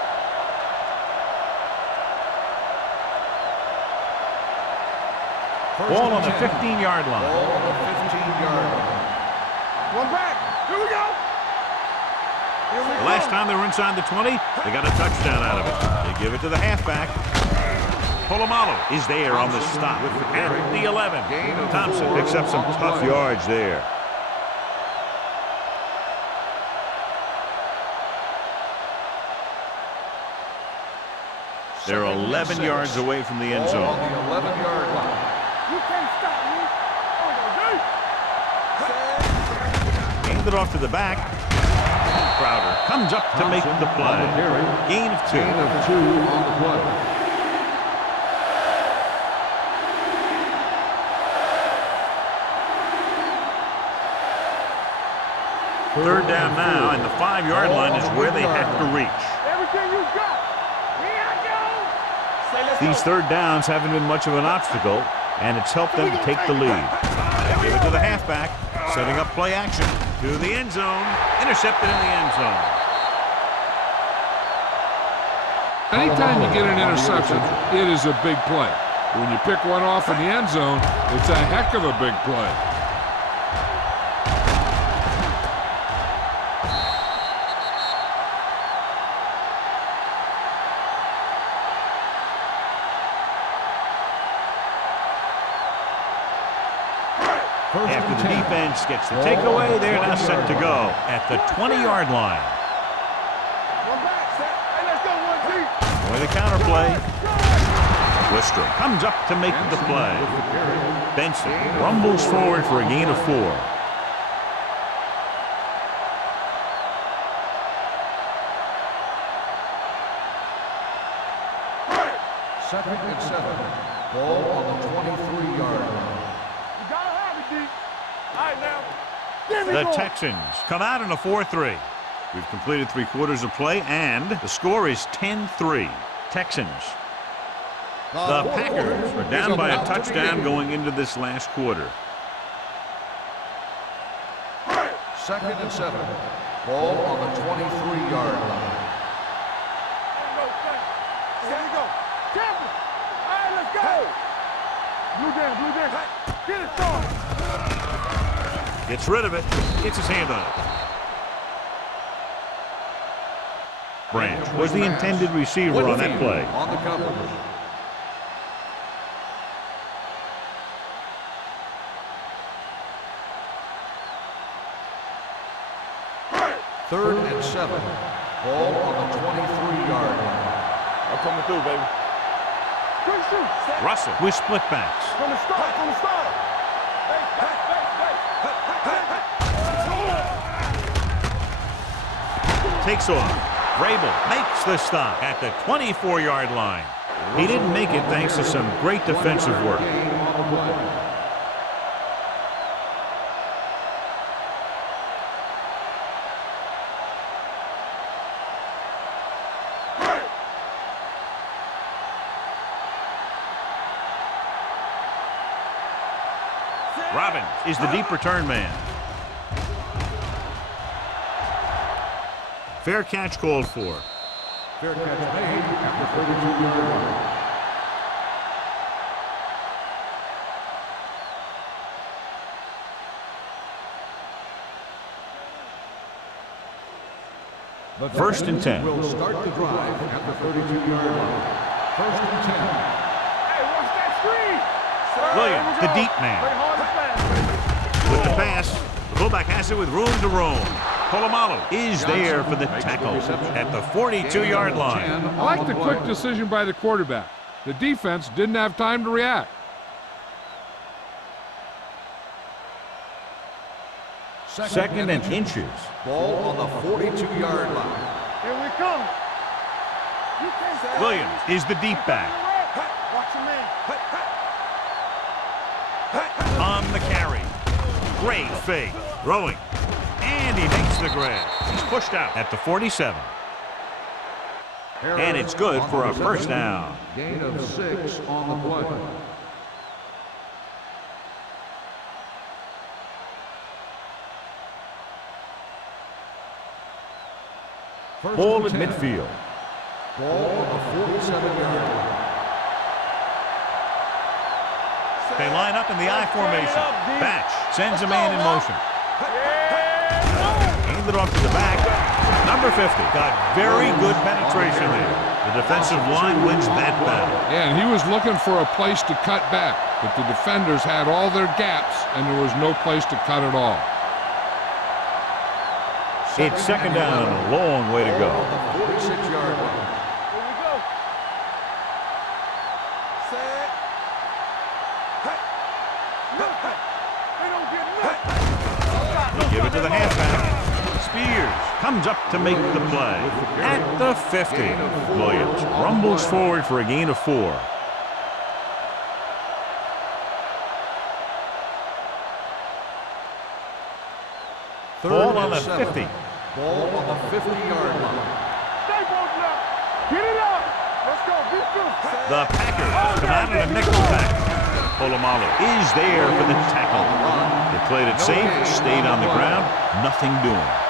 Ball on the 15-yard line. Ball on the 15-yard line. One back. Here we go. The last time they were inside the 20, they got a touchdown out of it. They give it to the halfback. Polamalu is there on the stop at the 11. Thompson picks up some tough yards there. They're 11 yards away from the end Ball zone. on the 11-yard line. You can't stop me. Hand it off to the back. Crowder comes up to make the play. Gain of 2. Gain of 2 on the play. Third down now, and the 5-yard line is where they have to reach. Everything you got. Here I go. These third downs haven't been much of an obstacle, and it's helped them to take the lead. They give it to the halfback, setting up play action to the end zone. Intercepted in the end zone. Anytime you get an interception, it is a big play. When you pick one off in the end zone, it's a heck of a big play. After the defense gets the takeaway, they're now set to go at the 20-yard line. One back, set. Hey, let's go one deep. With a counter play. Wister comes up to make the play. Benson rumbles forward for a gain of 4. Second and 7. Ball on the 23-yard line. You gotta have it deep. All right, now. Give me The more. Texans come out in a 4-3. We've completed 3 quarters of play, and the score is 10-3. Texans. The Packers are down by a touchdown going into this last quarter. Second and 7. Ball on the 23-yard line. Here we go. Tampa. All right, let's go. Blue down, blue down. Get it started. Gets rid of it. Gets his hand on it. Branch was the intended receiver on that play. On the coverage. Third and 7. Ball on the 23-yard line. I'm coming through, baby. Quick shoot. Russell with split backs. From the start, from the start. Takes off. Vrabel makes the stop at the 24-yard line. He didn't make it thanks to some great defensive work. Gain on the play. Robbins is the deep return man. Fair catch called for. Fair catch made at the 32-yard line. The First and 10. Will start the drive at the 32-yard line. First and 10. Hey, watch that screen. Williams, the deep man. Play hard and fast. With the pass, the fullback has it with room to roam. Polamalu is there for the tackle at the 42-yard line. I like the quick decision by the quarterback. The defense didn't have time to react. Second and inches. Ball on the 42-yard line. Here we come. You can't say Williams is the deep back. Watch your man. On the carry. Great fake. Throwing. And he makes the grab. He's pushed out at the 47. And it's good for a first down. Gain of 6 on the play. Ball at midfield. Ball on the 47-yard line. They line up in the I formation. Batch sends a man in motion. Hand it off to the back. Number 50 got very good penetration there. The defensive line wins that battle. And he was looking for a place to cut back, but the defenders had all their gaps, and there was no place to cut at all. It's second down and a long way to go. Ball on the 46-yard line. Here we go. Set. Hey. Look. They don't get nothing. They give it to the halfback. comes up to make the play. At the 50, Williams rumbles forward for a gain of 4. Ball on the 50. Ball on the 50-yard line. Stay both left. Get it up. Let's go. Be good. The Packers come out in a nickel pack. Polamalu is there for the tackle. They played it safe, stayed on the ground, nothing doing.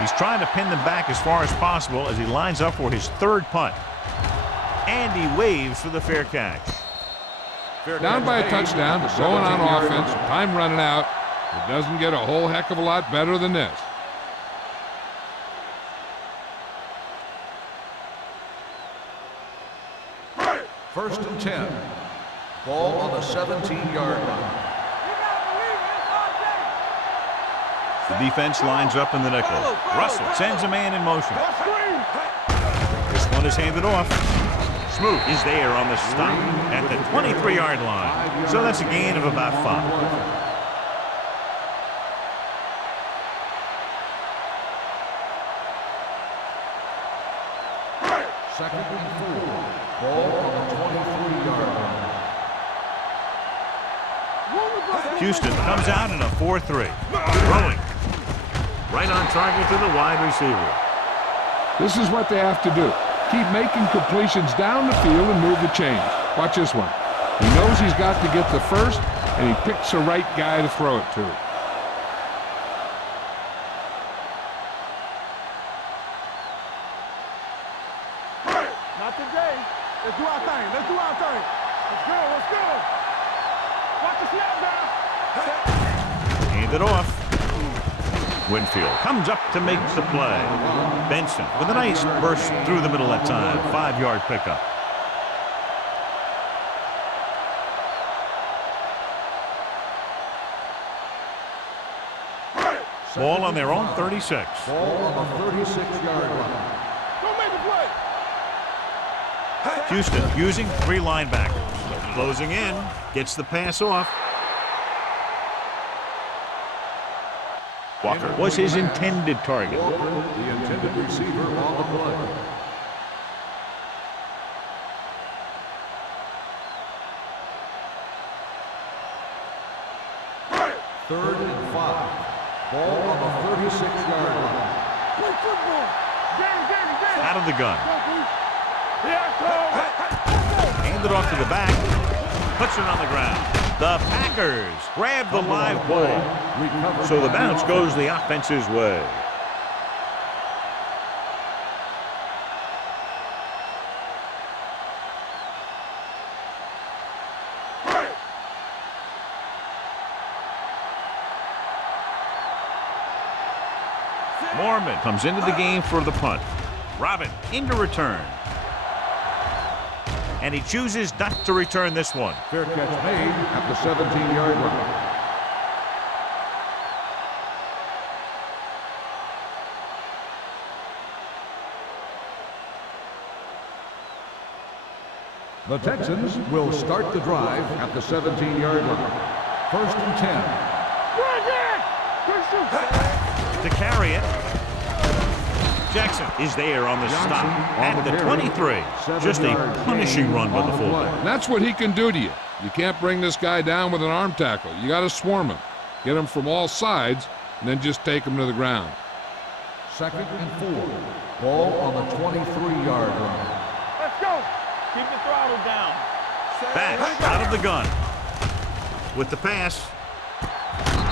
He's trying to pin them back as far as possible as he lines up for his 3rd punt. And he waves for the fair catch. Down by a touchdown, going on offense, time running out. It doesn't get a whole heck of a lot better than this. First and 10. Ball on the 17-yard line. The defense lines up in the nickel. Russell sends a man in motion. This one is handed off. Smoot is there on the stop at the 23-yard line. So that's a gain of about 5. Second and 4. Ball on the 23-yard line. Houston comes out in a 4-3. Throwing. Right on target to the wide receiver. This is what they have to do. Keep making completions down the field and move the chains. Watch this one. He knows he's got to get the first, and he picks the right guy to throw it to. Not today. Let's do our thing. Let's do our thing. Let's go. Let's go. Watch the snap down. Hand it off. Winfield comes up to make the play. Benson with a nice burst through the middle that time. 5-yard pickup. Ball on their own 36. Ball on the 36-yard line. Don't make the play. Houston using 3 linebackers. Closing in. Gets the pass off. Walker was his intended target. Walker, the intended receiver on the play. Third and 5. Ball on the 36-yard line. Play football. Danny. Out of the gun. Yeah, Hand it off to the back. Puts it on the ground. The Packers grab the live ball. So the bounce goes the offense's way. Mormon comes into the game for the punt. Robin into return. And he chooses not to return this one. Fair catch made at the 17-yard line. The Texans will start the drive at the 17-yard line. First and 10. To carry it. Jackson is there on the stop at the 23. Just a punishing run by the fullback. That's what he can do to you. You can't bring this guy down with an arm tackle. You got to swarm him. Get him from all sides, and then just take him to the ground. Second and 4. Ball on the 23-yard line. Let's go. Keep the throttle down. Back out of the gun. With the pass.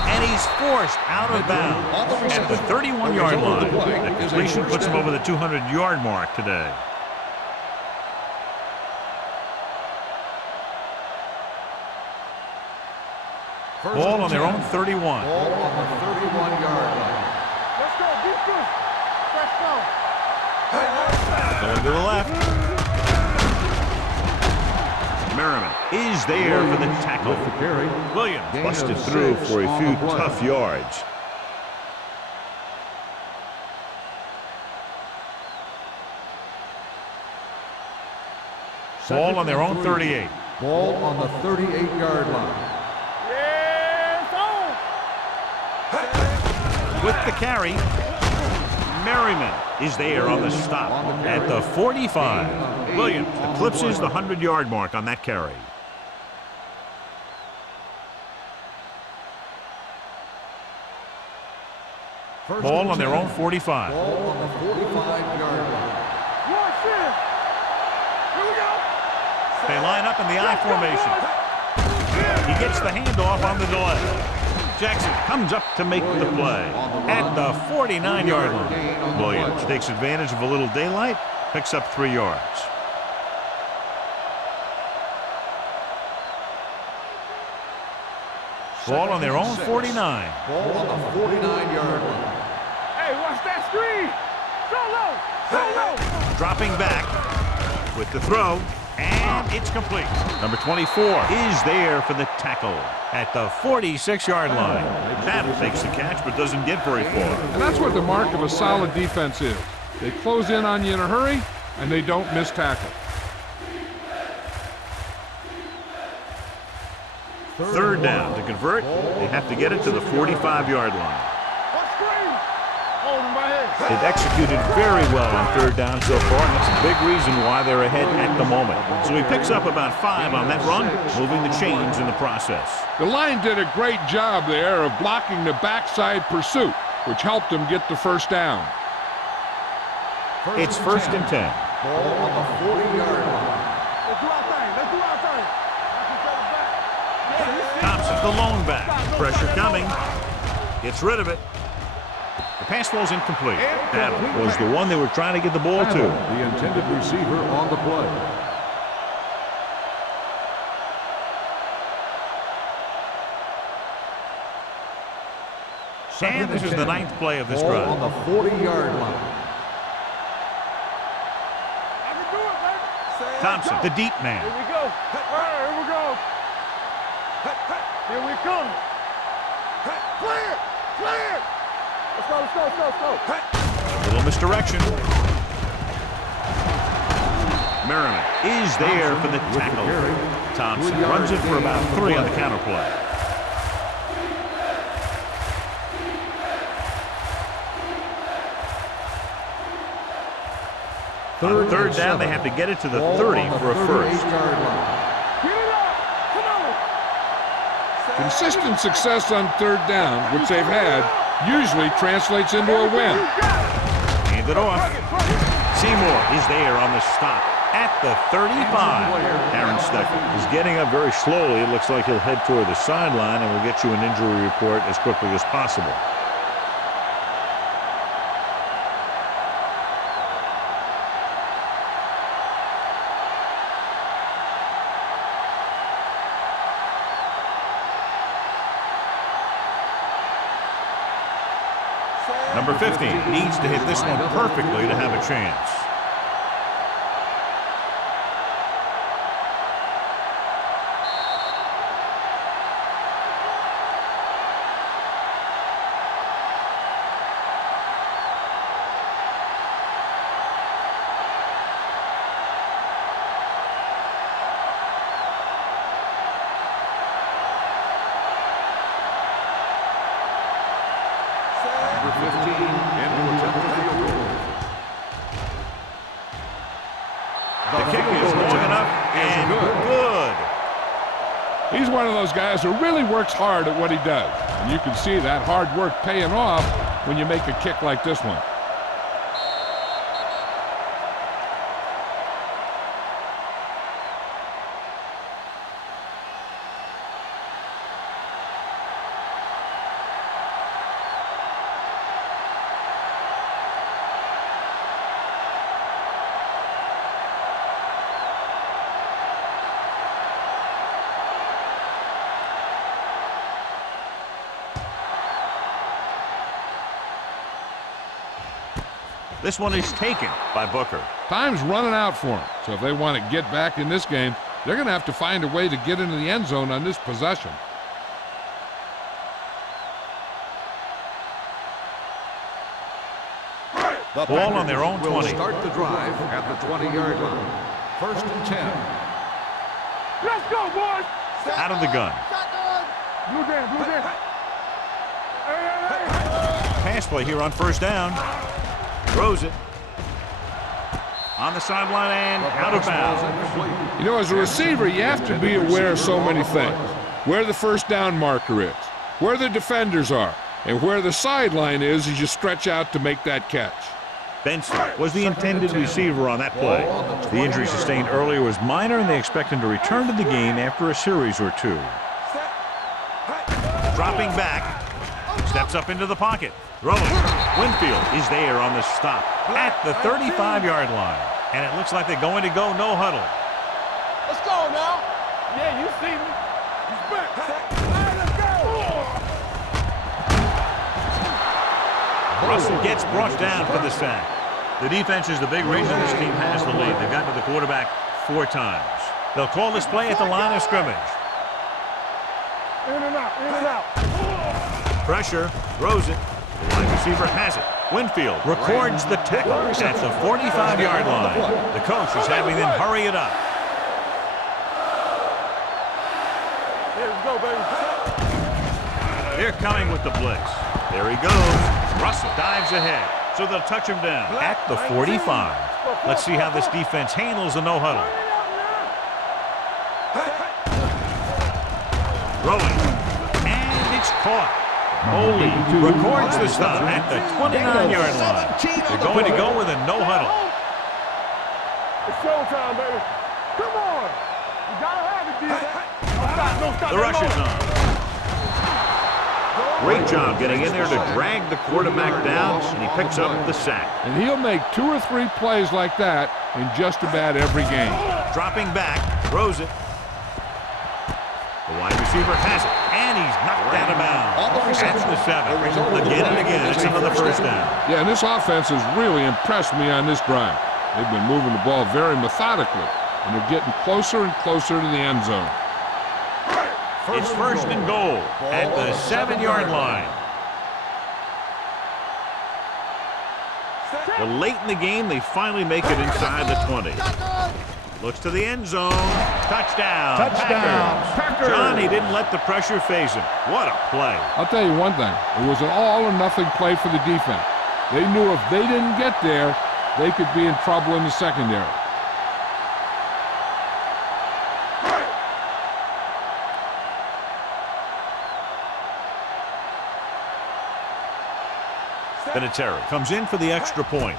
And he's forced out of bounds at the 31-yard line. That completion puts him over the 200-yard mark today. Ball on their own 31. Ball on the 31-yard line. Let's go. Defense. Let's go. Going to the left. Merriman is there for the tackle. With the carry. Williams Gain busted of through 6 for a on few the play. tough yards. Ball on their own 38. Ball on the 38-yard line. Yeah, it's on. With the carry, Merriman is there on the stop at the 45. Williams eclipses the 100-yard mark on that carry. Ball on their own 45. Ball on the 45-yard line. Watch this. Here we go. They line up in the I formation. He gets the handoff on the delay. Jackson comes up to make the play at the 49-yard line. Williams takes advantage of a little daylight, picks up 3 yards. Ball on their own 49. Ball on the 49-yard line. Hey, watch that screen. So low. Dropping back with the throw, and it's complete. Number 24 is there for the tackle at the 46-yard line. That makes the catch but doesn't get very far. And that's what the mark of a solid defense is. They close in on you in a hurry, and they don't miss tackle. Third down. To convert, they have to get it to the 45-yard line. What screen? Hold him right here. They've executed very well on third down so far, and that's a big reason why they're ahead at the moment. So he picks up about 5 on that run, moving the chains in the process. The line did a great job there of blocking the backside pursuit, which helped them get the first down. It's first and 10. Ball on the 40-yard line. Let's do our thing. Let's do our thing. Knock each other back. Thompson, the lone back. Pressure coming. Gets rid of it. The pass falls incomplete. That was the one they were trying to get the ball to. The intended receiver on the play. And this is the 9th play of this Ball drive. on the 40-yard line. I can do it, baby. Thompson, the deep man. Here we go. All right, here we go. Here we come. Clear. Clear. Let's go, let's go, let's go, let's go. A little misdirection. Merriman is there for the tackle. Thompson runs it for about 3 on the counter play. On third down, they have to get it to the 30 for a first. Get it up. Come on. Consistent success on third down, which they've had, usually translates into a win. Hand it off. Seymour is there on the stop at the 35. Aaron Stecker is getting up very slowly. It looks like he'll head toward the sideline, and we'll get you an injury report as quickly as possible. Number 15 needs to hit this one perfectly to have a chance. The kick is long enough and good. He's one of those guys who really works hard at what he does. And you can see that hard work paying off when you make a kick like this one. This one is taken by Booker. Time's running out for him, so if they want to get back in this game, They're going to have to find a way to get into the end zone on this possession. The Ball on their own Packers will 20. start the drive at the 20-yard line. 1st and 10. Let's go, boys. Out of the gun. Blue jam, blue jam. Hey. Pass play here on 1st down. Throws it. On the sideline and out of bounds. You know, as a receiver, you have to be aware of so many things. Where the 1st down marker is, where the defenders are, and where the sideline is as you stretch out to make that catch. Benson was the intended receiver on that play. The injury sustained earlier was minor, and they expect him to return to the game after a series or two. Dropping back. Steps up into the pocket. Throwing. Winfield is there on the stop at the 35-yard line. And it looks like they're going to go no huddle. Let's go now. Yeah, you see me. He's back. Hey, let's go. Russell gets brought down for the sack. The defense is the big reason this team has the lead. They've gotten to the quarterback 4 times. They'll call this play at the line of scrimmage. In and out, in and out. Pressure, throws it. The wide receiver has it. Winfield records the tackle at the 45-yard line. The coach is having them hurry it up. Here we go, baby. They're coming with the blitz. There he goes. Russell dives ahead, so they'll touch him down at the 45. Let's see how this defense handles the no huddle. Throwing, and it's caught. Holy records the stop at the 29-yard line. They're going to go with a no huddle. It's showtime, baby. Come on. You gotta have it, D. Don't stop. The rush is on. Great job getting in there to drag the quarterback down, and he picks up the sack. And he'll make 2 or 3 plays like that in just about every game. Dropping back, throws it. The wide receiver has it, and he's knocked out of bounds. That's the 7. Again and again, it's another 1st down. Yeah, and this offense has really impressed me on this drive. They've been moving the ball very methodically, and they're getting closer and closer to the end zone. It's 1st and goal at the 7-yard line. Well, late in the game, they finally make it inside the 20. Looks to the end zone. Touchdown. Packers. John, he didn't let the pressure phase him. What a play. I'll tell you one thing. It was an all-or-nothing play for the defense. They knew if they didn't get there, they could be in trouble in the secondary. Vinatieri comes in for the extra point.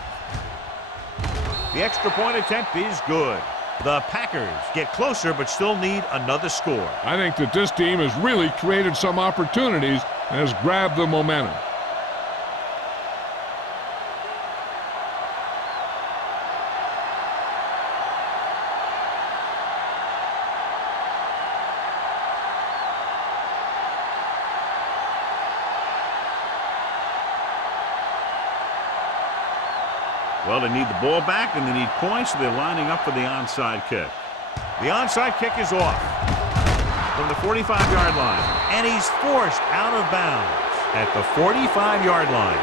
The extra point attempt is good. The Packers get closer but still need another score. I think that this team has really created some opportunities and has grabbed the momentum. Well, they need the ball back, and they need points, so they're lining up for the onside kick. The onside kick is off from the 45-yard line, and he's forced out of bounds at the 45-yard line.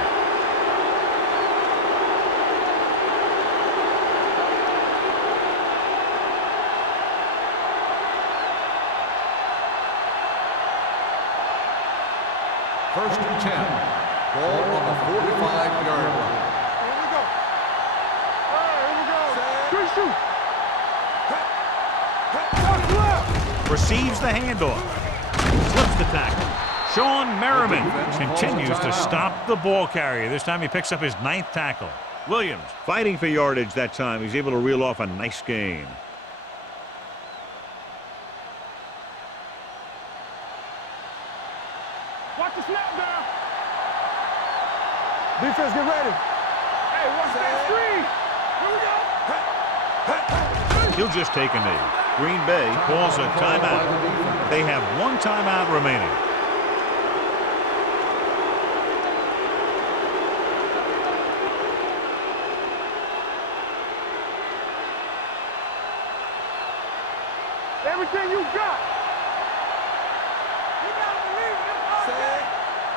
First and 10. Ball on the 45-yard line. Receives the handoff. Slips the tackle. Sean Merriman continues to stop the ball carrier. This time he picks up his 9th tackle. Williams fighting for yardage that time. He's able to reel off a nice gain. Watch the snap down. Defense, get ready. Hey, watch that screen. Here we go. He'll just take a knee. Green Bay calls a timeout. They have 1 timeout remaining. everything you got. You gotta believe it. Set.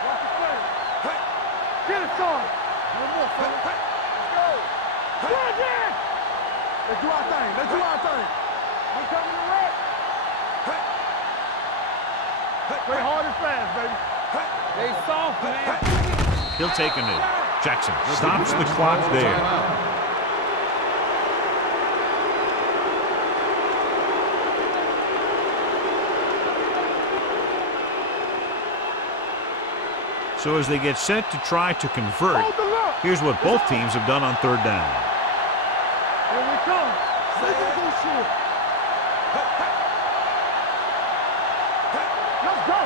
Watch the play. Get it started. No more, fella. Let's go. Good, yeah. Let's do our thing. Let's do our thing. We coming to wreck. Play hard and fast, baby. They soft, man. He'll take a knee. Jackson stops the clock there. Timeout. So as they get set to try to convert, Hold the look. here's what both teams have done on third down. Here we come. Look at this shit. Let's go.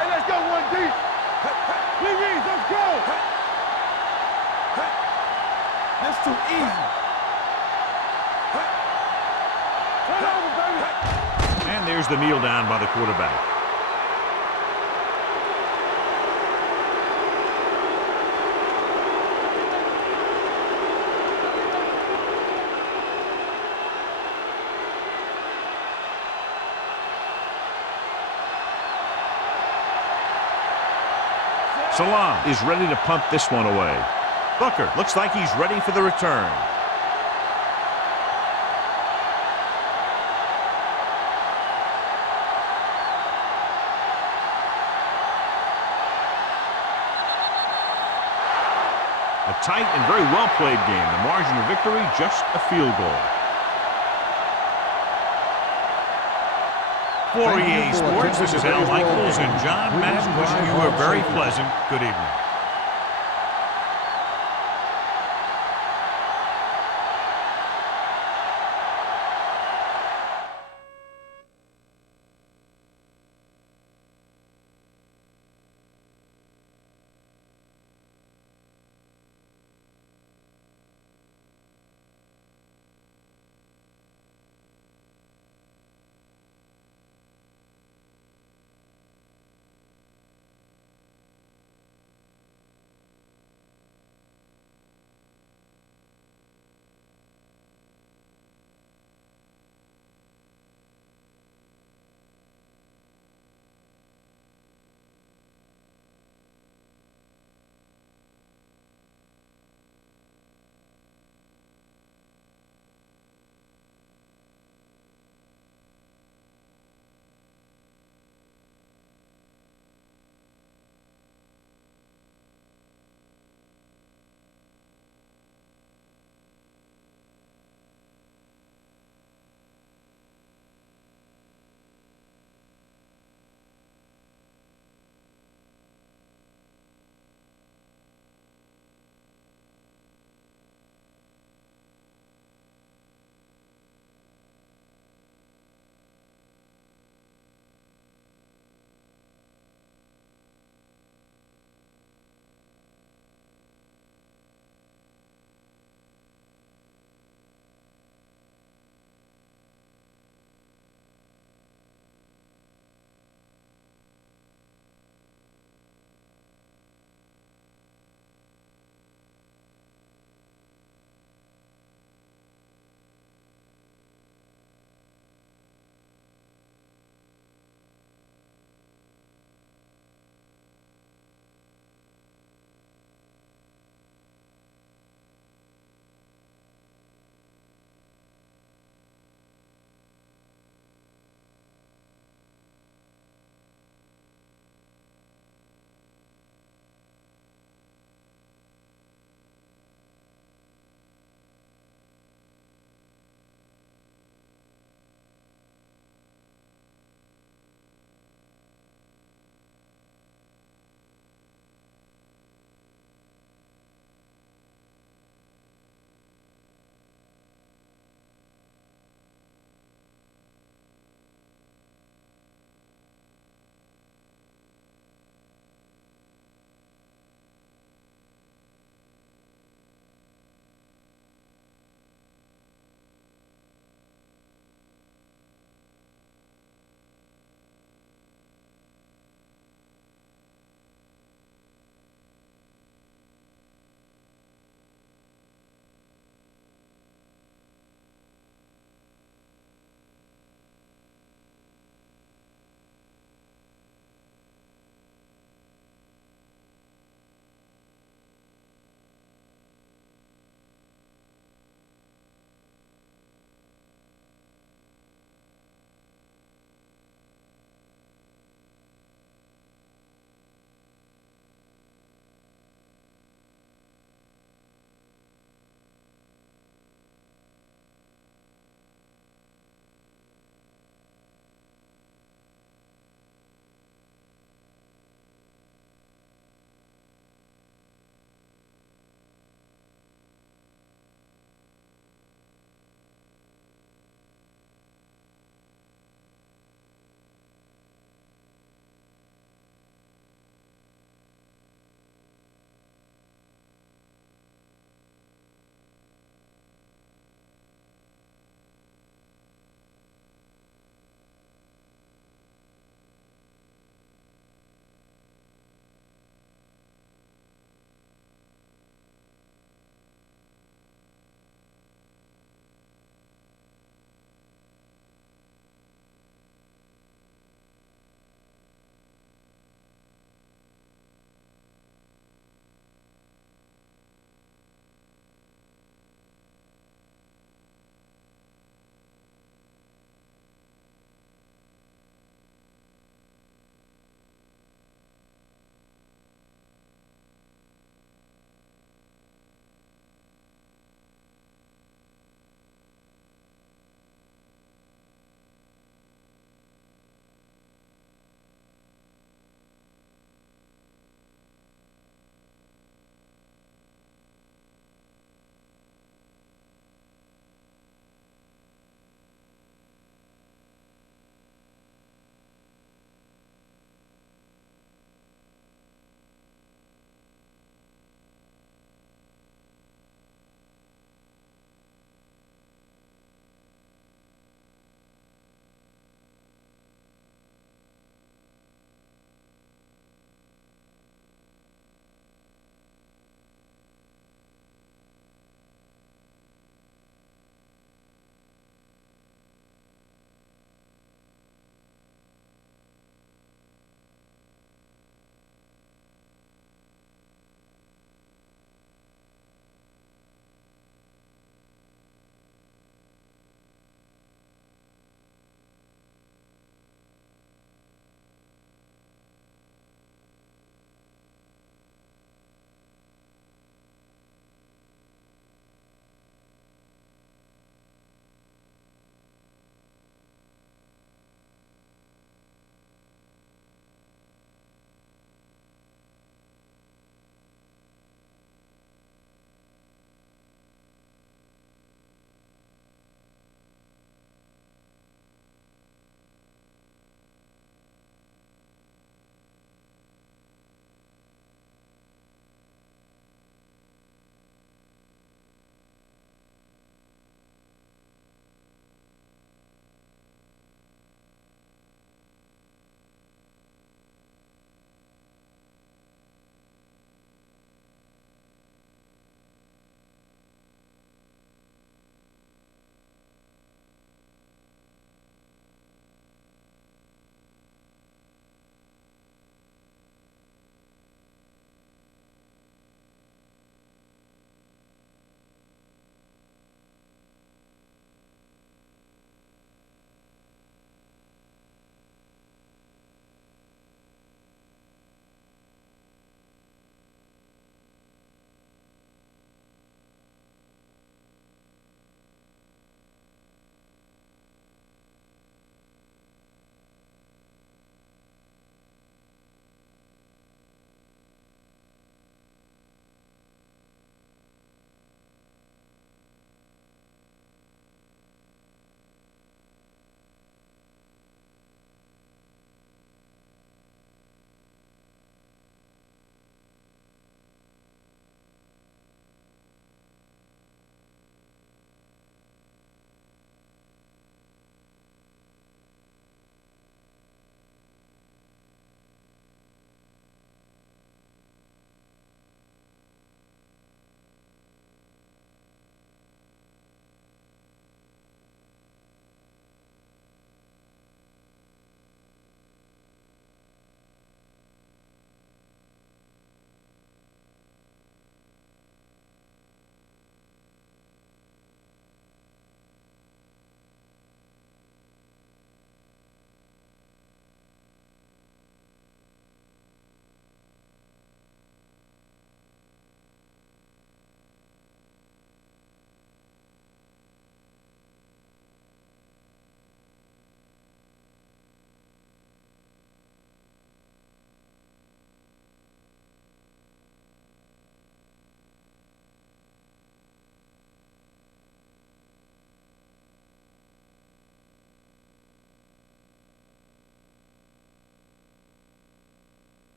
Hey, let's go one deep. Please, let's go. That's too easy. Turn over, baby. And there's the kneel down by the quarterback. Salam is ready to punt this one away. Booker looks like he's ready for the return. A tight and very well-played game. The margin of victory, just a field goal. For EA Sports, this is Al Michaels and John Madden wishing you a very pleasant good evening.